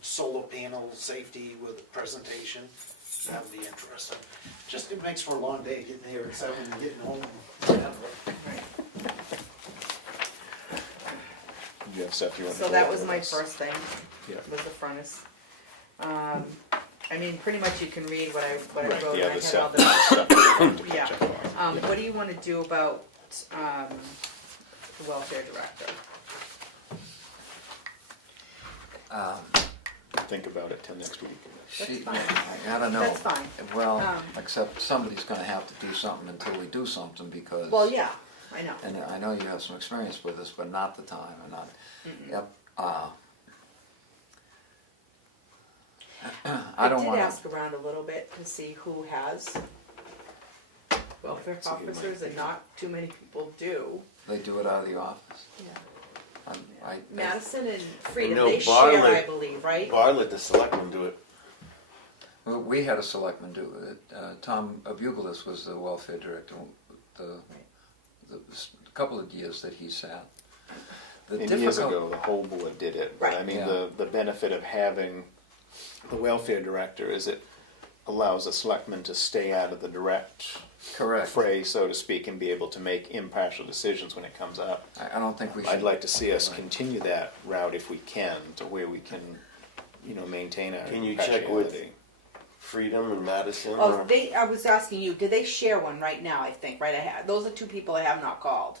solar panel safety with a presentation. That'll be interesting. Just it makes for a long day getting here at 7 and getting home. You have stuff you want to So go that over was with my us? first thing. Yeah. Was the furnace. I mean, pretty much you can read what I Right, wrote. the and I other had stuff. all the Stuff that you want to Yeah. catch up on. What do you want to do about the welfare director? Think about it till next week. She, fine. I don't know. That's fine. Well, except somebody's gonna have to do something until we do something because. Well, yeah, I know. And I know you have some experience with this, but not the time and not, yep, I don't did wanna. ask around a little bit to see who has welfare See who might officers, and be. not too many people do. They do it out of the office. Yeah. Madison. Madison and Freedom, know they share, Bartlett- I believe, right? Bartlett, the selectmen do it. Well, we had a selectman do it. Tom Abugalis was the welfare director, the couple of years that he sat. The And years difficult, ago, the whole board did it, but I Right. mean, Yeah. the benefit of having the welfare director is it allows the selectmen to stay out of the direct correct. fray, so to speak, and be able to make impartial decisions when it comes up. I don't think we should. I'd like to see us Right. continue that route if we can, to where we can, maintain our Can you check with- impartiality. Freedom and Madison? Oh, or- they, I was asking you, do they share one right now, I think, right? Those are two people I have not called.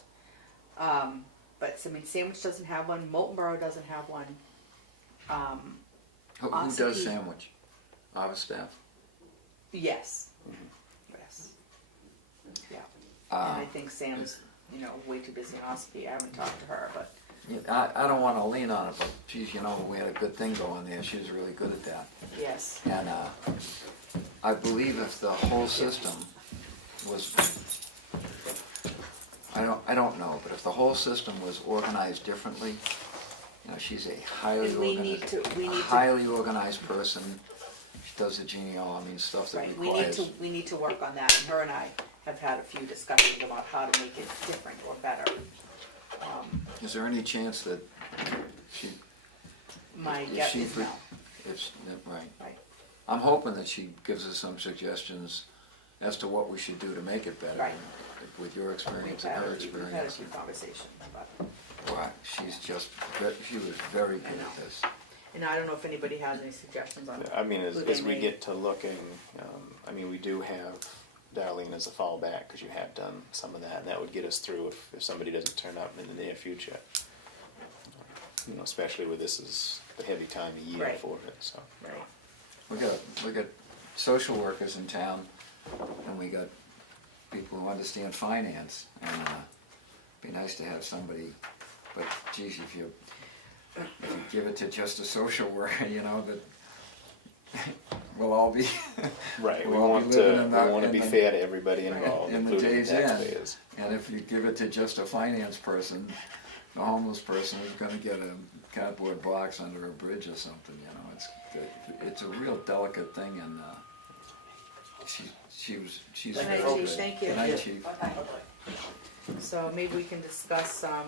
But, I mean, Sandwich doesn't have one, Molten Borough doesn't have one. Who does RCP. Sandwich? Our staff? Yes. Yes. Yeah, and I think Sam's, way too busy on OSP, I haven't talked to her, but, Yeah, I don't want to lean on it, but geez, we had a good thing going there. She was really good at that. yes. And I believe if the whole system was, I don't know, but if the whole system was organized differently, she's a highly And we organized, need to- highly organized person. She does the genealogy, stuff that Right, requires. we need to work on that, and her and I have had a few discussions about how to make it different or better. Is there any chance that she, My if guess she, is no. right? Right. I'm hoping that she gives us some suggestions as to what we should do to make it better. Right. With your We've experience and had, her we've had a experience. few conversations, but, Wow, she was very good at this. and I don't know if anybody has any suggestions on I mean, who they as we may- get to looking, we do have Darlene as a fallback, because you have done some of that, and that would get us through if somebody doesn't turn up in the near future. Especially where this is the heavy time of year Right. for it, so. Right. We got social workers in town, and we got people who understand finance, and it'd be nice to have somebody, but geez, if you give it to just a social worker, that we'll all be, Right, we we'll all be want living to, in we that- want to in be the- fair to everybody Right. involved, in the including the days end. taxpayers. And if you give it to just a finance person, the homeless person is gonna get a cardboard box under a bridge or something, it's a real delicate thing, and she's Good night, very Chief. good. Thank you. Good night, Chief. So maybe we can discuss, at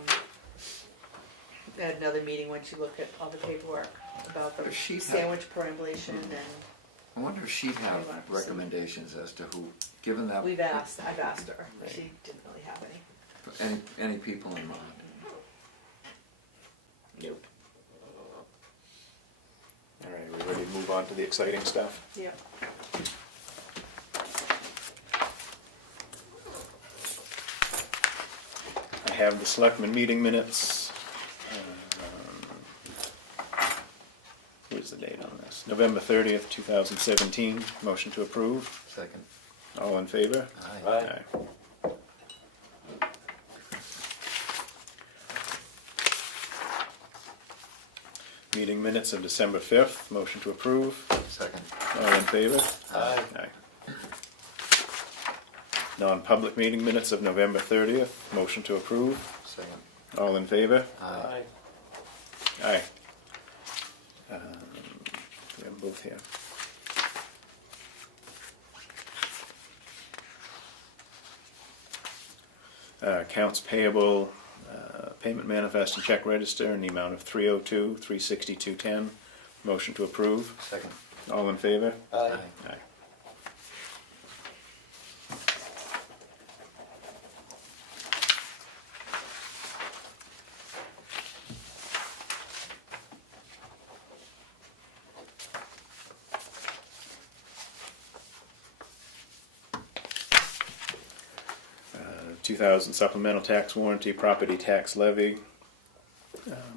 another meeting, once you look at all the paperwork about the Does she have- sandwich perambulation, and I wonder if she'd have Anyone. recommendations as to who, given that, I've asked her, she didn't really have any. any people in mind. Nope. All right, we ready to move on to the exciting stuff? Yep. I have the selectmen meeting minutes. Where's the date on this? November 30th, 2017. Motion to approve. Second. All in favor? Aye. Aye. Meeting minutes of December 5th. Motion to approve. Second. All in favor? Aye. Aye. Non-public meeting minutes of November 30th. Motion to approve. Second. All in favor? Aye. Aye. We have them both here. Accounts payable, payment manifest and check register in the amount of $302,362.10. Motion to approve. Second. All in favor? Aye. Aye. 2000 supplemental tax warranty, property tax levy.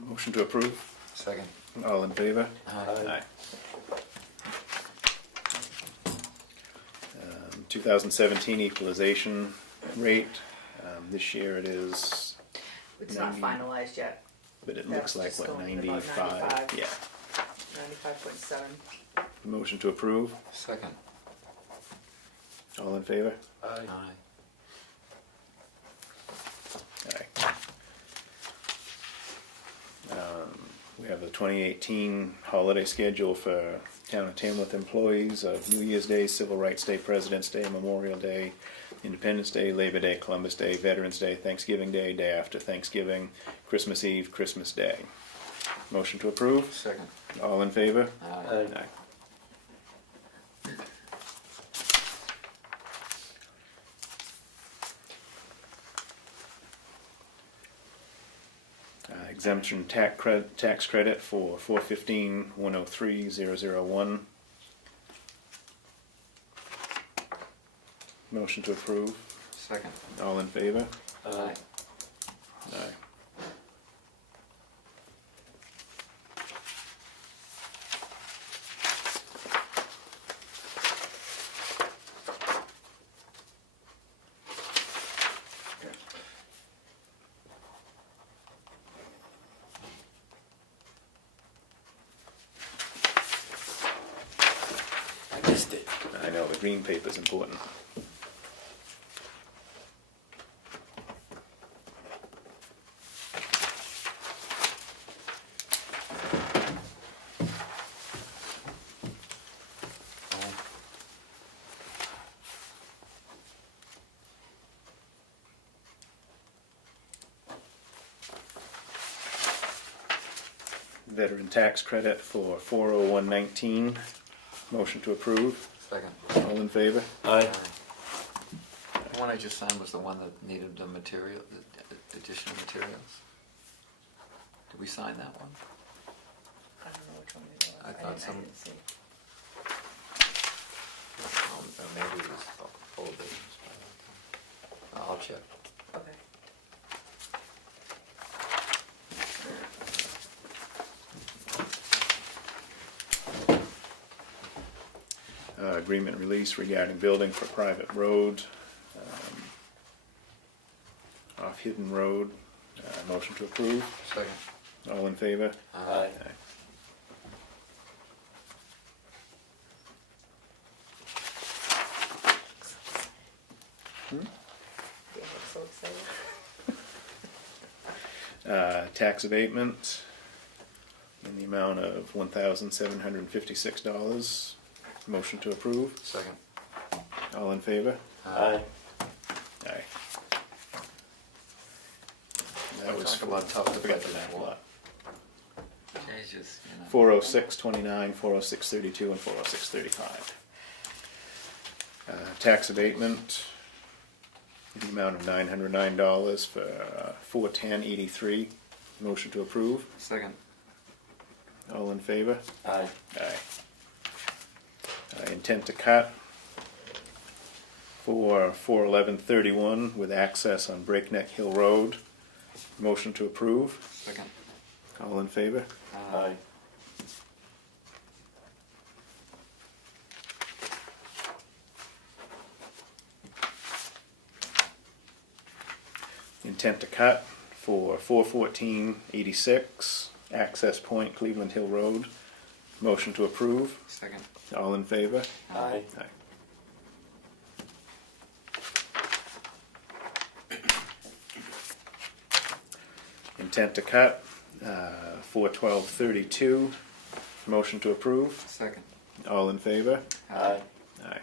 Motion to approve. Second. All in favor? Aye. 2017 equalization rate. This year it is, It's not 90. finalized yet, but it That's looks like, just what, going in about 95? 95. Yeah. 95.7. Motion to approve. Second. All in favor? Aye. Aye. Aye. We have the 2018 holiday schedule for Town of Tamworth employees of New Year's Day, Civil Rights Day, President's Day, Memorial Day, Independence Day, Labor Day, Columbus Day, Veterans Day, Thanksgiving Day, day after Thanksgiving, Christmas Eve, Christmas Day. Motion to approve? Second. All in favor? Aye. Aye. Exemption tax credit for 415-103-001. Motion to approve. Second. All in favor? Aye. Aye. I missed it. I know, the green paper's important. Veteran tax credit for 40119. Motion to approve. Second. All in favor? Aye. The one I just signed was the one that needed the material, the additional materials. Did we sign that one? I don't know which one it was. I thought didn't- some- didn't see. Or maybe it was the old business. But I'll check. Okay. Agreement release regarding building for private road, off Hidden Road. Motion to approve. Second. All in favor? Aye. Dan looks so excited. Tax abatement in the amount of $1,756. Motion to approve. Second. All in favor? Aye. Aye. That was Talk about tough to forgot budget that for. lot. Changes, you know. 40629, 40632, and 40635. Tax abatement in the amount of $909 for 41083. Motion to approve. Second. All in favor? Aye. Aye. Intent to cut for 41131 with access on Breakneck Hill Road. Motion to approve. Second. All in favor? Aye. Intent to cut for 41486 access point Cleveland Hill Road. Motion to approve. Second. All in favor? Aye. Aye. Intent to cut, 41232. Motion to approve. Second. All in favor? Aye. Aye.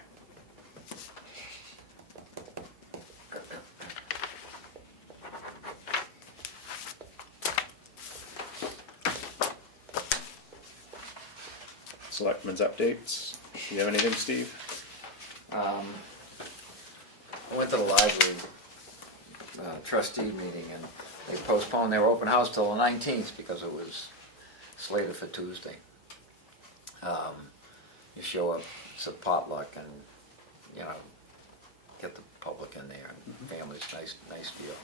Selectmen's updates. Do you have anything, Steve? I went to the library trustee meeting and they postponed their open house till the 19th because it was slated for Tuesday. You show up, it's a potluck and, you know, get the public in there and families, nice deal.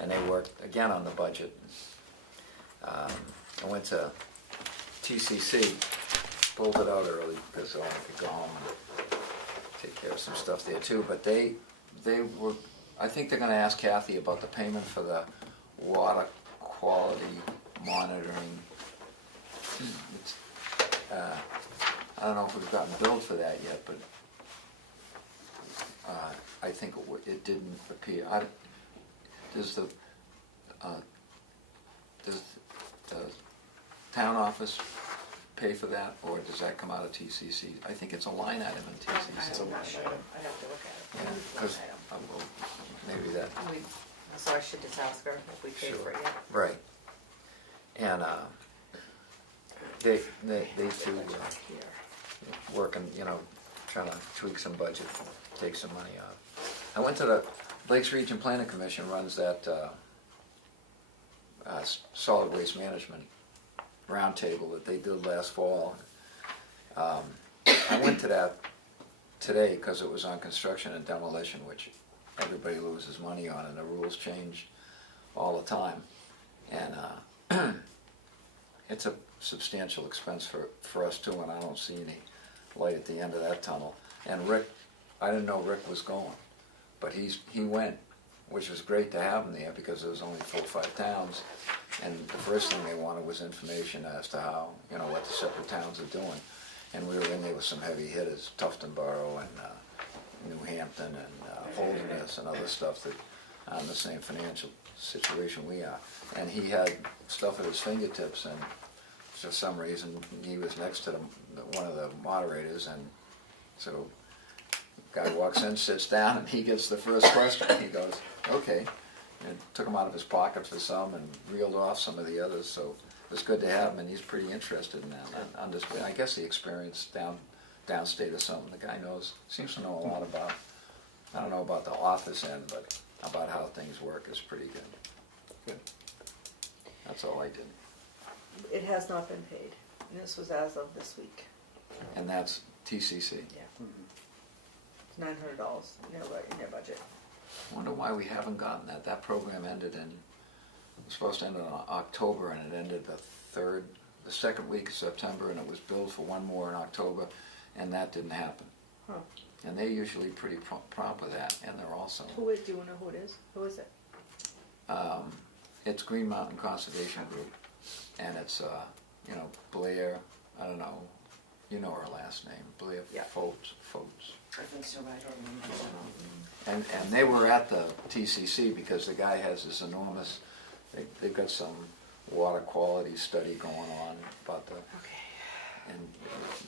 And they worked again on the budget. I went to TCC, pulled it out early because I wanted to go home and take care of some stuff there too. But they were, I think they're gonna ask Kathy about the payment for the water quality monitoring. It's, I don't know if we've gotten billed for that yet, but I think it didn't appear. Does the town office pay for that, or does that come out of TCC? I think it's a line item in TCC. I'm not sure. I'd have to look at it. Because well, maybe that, So I should just ask her if we pay for it yet. right. And, they too, working, trying to tweak some budget, take some money out. I went to the Lakes Region Planning Commission runs that, solid waste management roundtable that they did last fall. I went to that today because it was on construction and demolition, which everybody loses money on, and the rules change all the time. And it's a substantial expense for us too, and I don't see any light at the end of that tunnel. And Rick, I didn't know Rick was going, but he went, which was great to have him there because there was only 4 or 5 towns, and the first thing they wanted was information as to how, what the separate towns are doing. And we were in there with some heavy hitters, Tuftonboro and New Hampton and Holderness and other stuff that are in the same financial situation we are. And he had stuff at his fingertips, and for some reason he was next to one of the moderators, and so the guy walks in, sits down, and he gets the first question. He goes, okay, and took him out of his pocket for some and reeled off some of the others, so it was good to have him, and he's pretty interested in that. I guess the experience downstate or something, the guy seems to know a lot about, I don't know about the office end, but about how things work is pretty good. Good. That's all I did. It has not been paid, and this was as of this week. And that's TCC. Yeah. It's $900 in their budget. I wonder why we haven't gotten that. That program ended it was supposed to end in October, and it ended the second week of September, and it was billed for one more in October, and that didn't happen. Huh. And they're usually pretty prompt with that, and they're also. Do you know who it is? Who is it? It's Green Mountain Conservation Group, and it's Blair. I don't know. You know her last name, Blair. Yeah. Foltz. I think so, but I don't remember. And they were at the TCC because the guy has this enormous. They've got some water quality study going on about the. Okay. And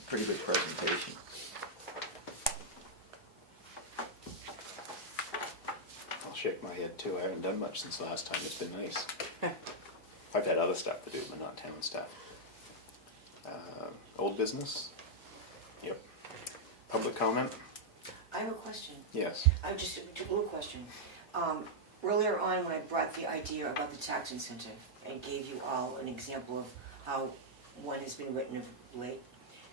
pretty good presentation. I'll shake my head too. I haven't done much since last time. It's been nice. I've had other stuff to do, but not town stuff. Old business? Yep. Public comment? I have a question. Yes. I just, a little question. Earlier on, when I brought the idea about the tax incentive and gave you all an example of how one has been written of late,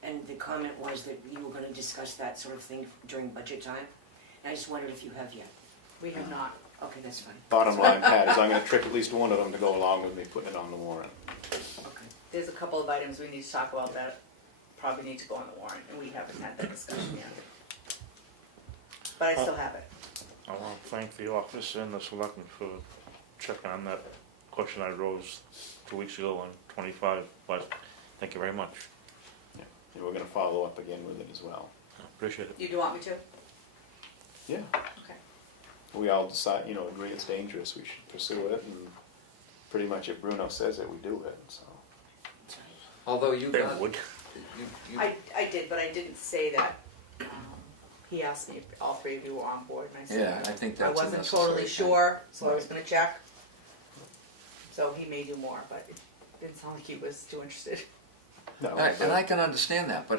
and the comment was that you were going to discuss that sort of thing during budget time, and I just wondered if you have yet. We have not. Okay, that's fine. Bottom line, Pat, is I'm gonna trick at least one of them to go along with me putting it on the warrant. Okay. There's a couple of items we need to talk about that probably need to go on the warrant, and we haven't had that discussion yet. But I still have it. I want to thank the office and the selectmen for checking on that question I rose 2 weeks ago on 25, but thank you very much. Yeah. And we're gonna follow up again with it as well. Appreciate it. You do want me to? Yeah. Okay. We all decide, agree it's dangerous, we should pursue it, and pretty much if Bruno says it, we do it, so. Although you They got. would. You, I did, but I didn't say that. He asked me if all three of you were on board, and I said Yeah, I think I that's a wasn't necessary totally thing. sure, so I was gonna check. So he may do more, but it didn't sound like he was too interested. No, And I can understand that, but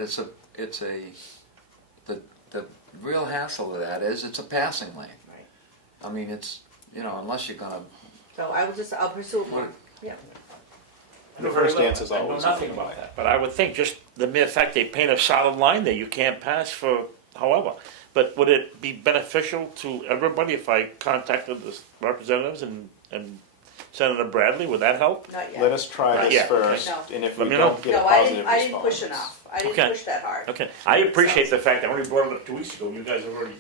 the real hassle of that is it's a passing lane. Right. I mean, it's, unless you're gonna, So I'll pursue it more, yeah. the first answer's I know always. nothing about that, but I would think just the mere fact they paint a solid line there, you can't pass for however. But would it be beneficial to everybody if I contacted the representatives and Senator Bradley? Would that help? Not yet. Let us try this Yeah, first, okay. and if Let we me don't know. get a No, positive I didn't push response- enough. I didn't Okay. push that hard. Okay, I appreciate the fact that I only brought it up 2 weeks ago, you guys have already,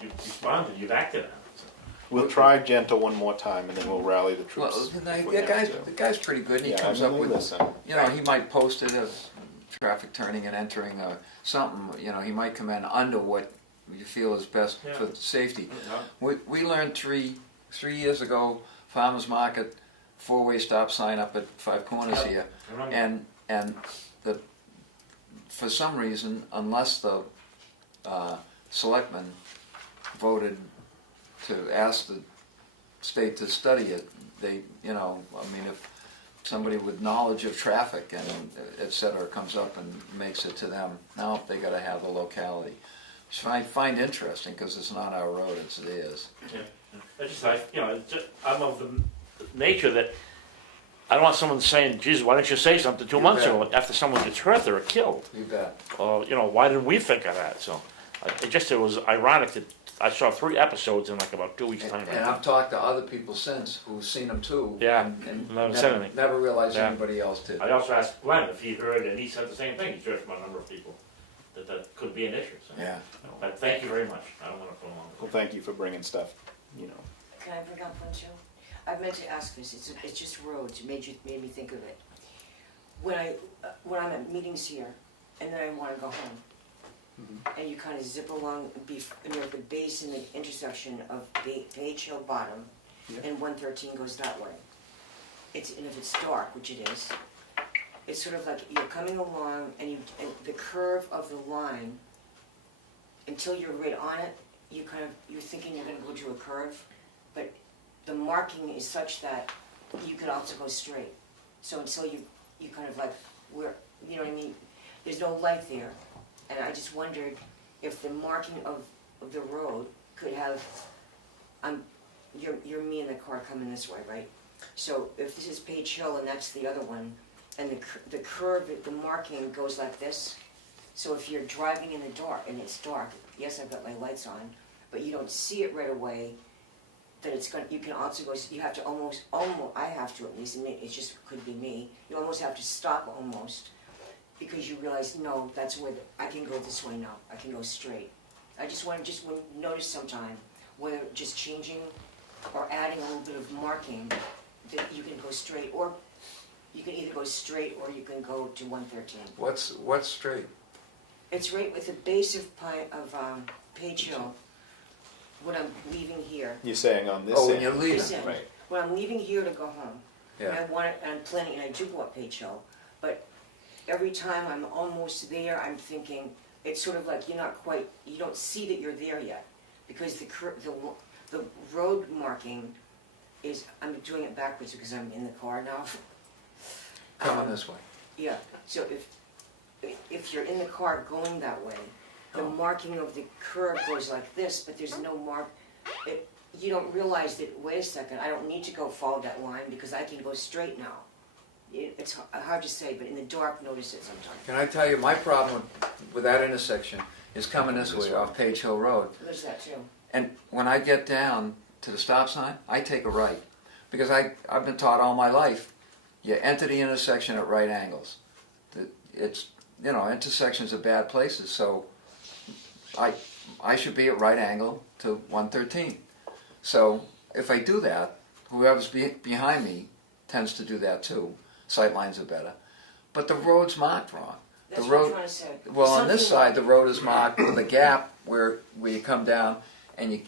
you responded, you've acted on it. So. We'll try gentle one more time, and then we'll rally the well, troops. if we the have to. guy's pretty good. He Yeah, comes I mean, up we with, listen. he might post it as traffic turning and entering or something. He might come in under what you feel is best Yeah. for safety. Yeah. We learned three years ago, farmers market, 4-way stop sign up at Five Corners Yep. here, I remember. and for some reason, unless the selectmen voted to ask the state to study it. They, you know, I mean, if somebody with knowledge of traffic and et cetera comes up and makes it to them, now they gotta have the locality. Which I find interesting, because it's not our road, it's theirs. Yeah, I just, you know, I'm of the nature that I don't want someone saying, "Geez, why didn't you say something 2 months ago?" After someone gets hurt or killed, You bet. or you know, why didn't we think of that? So, it was ironic that I saw 3 episodes in like about 2 weeks' time. And I've talked to other people since who've seen them too. Yeah, And never said anything. never realized Yeah. anybody else did. I also asked Glenn if he heard, and he said the same thing. He's heard from a number of people that could be an issue. So. Yeah. But thank you very much. I don't want to prolong Well, thank you for bringing stuff, you know. Can I bring up one too? I meant to ask this, it's just roads, it made me think of it. When I'm at meetings here, and then I wanna go home, and you kinda zip along, and you're at the base in the intersection of Page Hill Bottom, and 113 goes that way. And if it's dark, which it is, it's sort of like you're coming along, and the curve of the line, until you're right on it, you're thinking you're gonna go to a curve, but the marking is such that you could also go straight. So until you kind of like, you know what I mean? There's no light there. And I just wondered if the marking of the road could have, you're me in the car coming this way, right? So if this is Page Hill and that's the other one, and the curve, the marking goes like this. So if you're driving in the dark, and it's dark, yes, I've got my lights on, but you don't see it right away, that you can also go, you have to almost, I have to at least, and it just could be me, you almost have to stop almost, because you realize, no, that's where, I can go this way now, I can go straight. I just want to notice sometime, whether just changing or adding a little bit of marking, that you can go straight, or you can either go straight or you can go to 113. What's straight? It's right with the base of Page Hill, when I'm leaving here. You're saying on this Oh, when end. you're leaving. This end. Right. When I'm leaving here to go home, and Yeah. I'm planning, and I do go up Page Hill, but every time I'm almost there, I'm thinking, it's sort of like you don't see that you're there yet, because the road marking is, I'm doing it backwards because I'm in the car now. Coming this way. Yeah, so if you're in the car going that way, the marking of the curve goes like this, but there's no mark. You don't realize that, wait a second, I don't need to go follow that line because I can go straight now. It's hard to say, but in the dark, notice it sometimes. Can I tell you, my problem with that intersection is coming this way off Page Hill Road. There's that too. And when I get down to the stop sign, I take a right. Because I've been taught all my life, you enter the intersection at right angles. It's, you know, intersections are bad places, so I should be at right angle to 113. So if I do that, whoever's behind me tends to do that too. Sight lines are better. But the road's marked wrong. That's The what I'm road, trying to say. well, on this Something side, the road is marked with a gap where you come down and you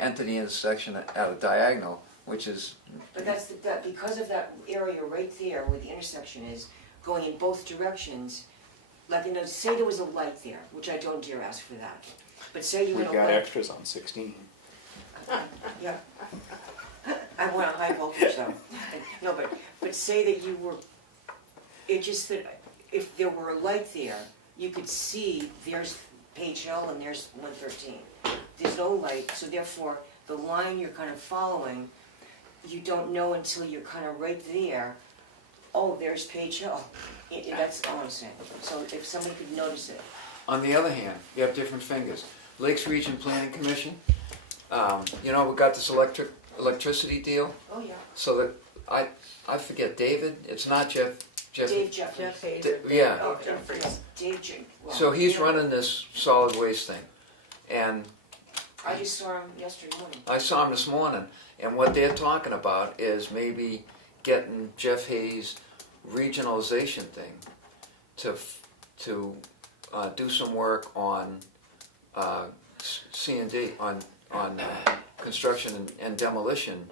enter the intersection at a diagonal, which is. But that because of that area right there where the intersection is, going in both directions, like, you know, say there was a light there, which I don't dare ask for that. But say you We've had a got light. extras on 16. Yeah. I want a high voltage though. No, but say that you were, it just that if there were a light there, you could see there's Page Hill and there's 113. There's no light, so therefore the line you're kind of following, you don't know until you're kind of right there, oh, there's Page Hill. That's all I'm saying. So if somebody could notice it. On the other hand, you have different fingers. Lakes Region Planning Commission, you know, we got this electricity deal, Oh, yeah. so that, I forget, David, it's not Jeff. Dave Jeffries. Jeff Hazen. Yeah. Oh, Jeffries. Dave Jeffries. Well, So he's you know, running this solid waste thing. And I just saw him yesterday morning. I saw him this morning, and what they're talking about is maybe getting Jeff Hayes' regionalization thing to do some work on C&D, on construction and demolition,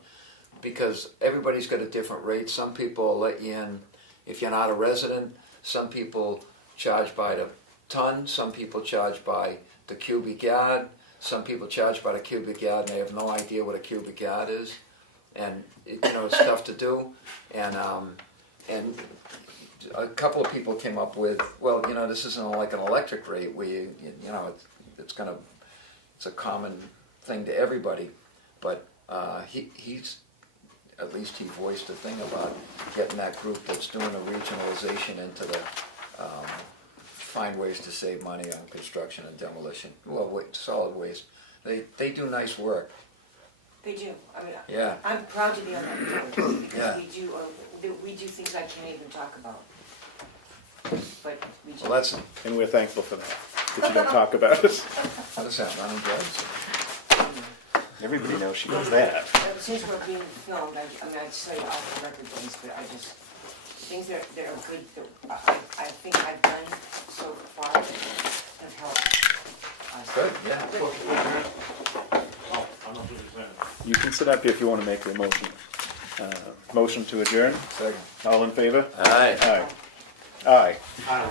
because everybody's got a different rate. Some people will let you in if you're not a resident. Some people charge by the ton. Some people charge by the cubic yard. some people charge by the cubic yard and they have no idea what a cubic yard is. And, it's tough to do. And a couple of people came up with, well, this isn't like an electric rate where it's a common thing to everybody. But he's, at least he voiced a thing about getting that group that's doing a regionalization into the, find ways to save money on construction and demolition, solid waste. They do nice work. They do, I mean, Yeah. I'm proud to be on that board, Yeah. because we do things I can't even talk about. But we do. Well, that's, And we're thankful for that you don't talk about it. what is that, running drugs? Everybody knows she does that. Since we're being filmed, I tell you off the record things, but things that are good, that I think I've done so far that have helped us. Good, yeah. Oh, I'm not really saying. You can sit up here if you want to make the motion. Motion to adjourn. Second. All in favor? Aye. Aye. Aye. I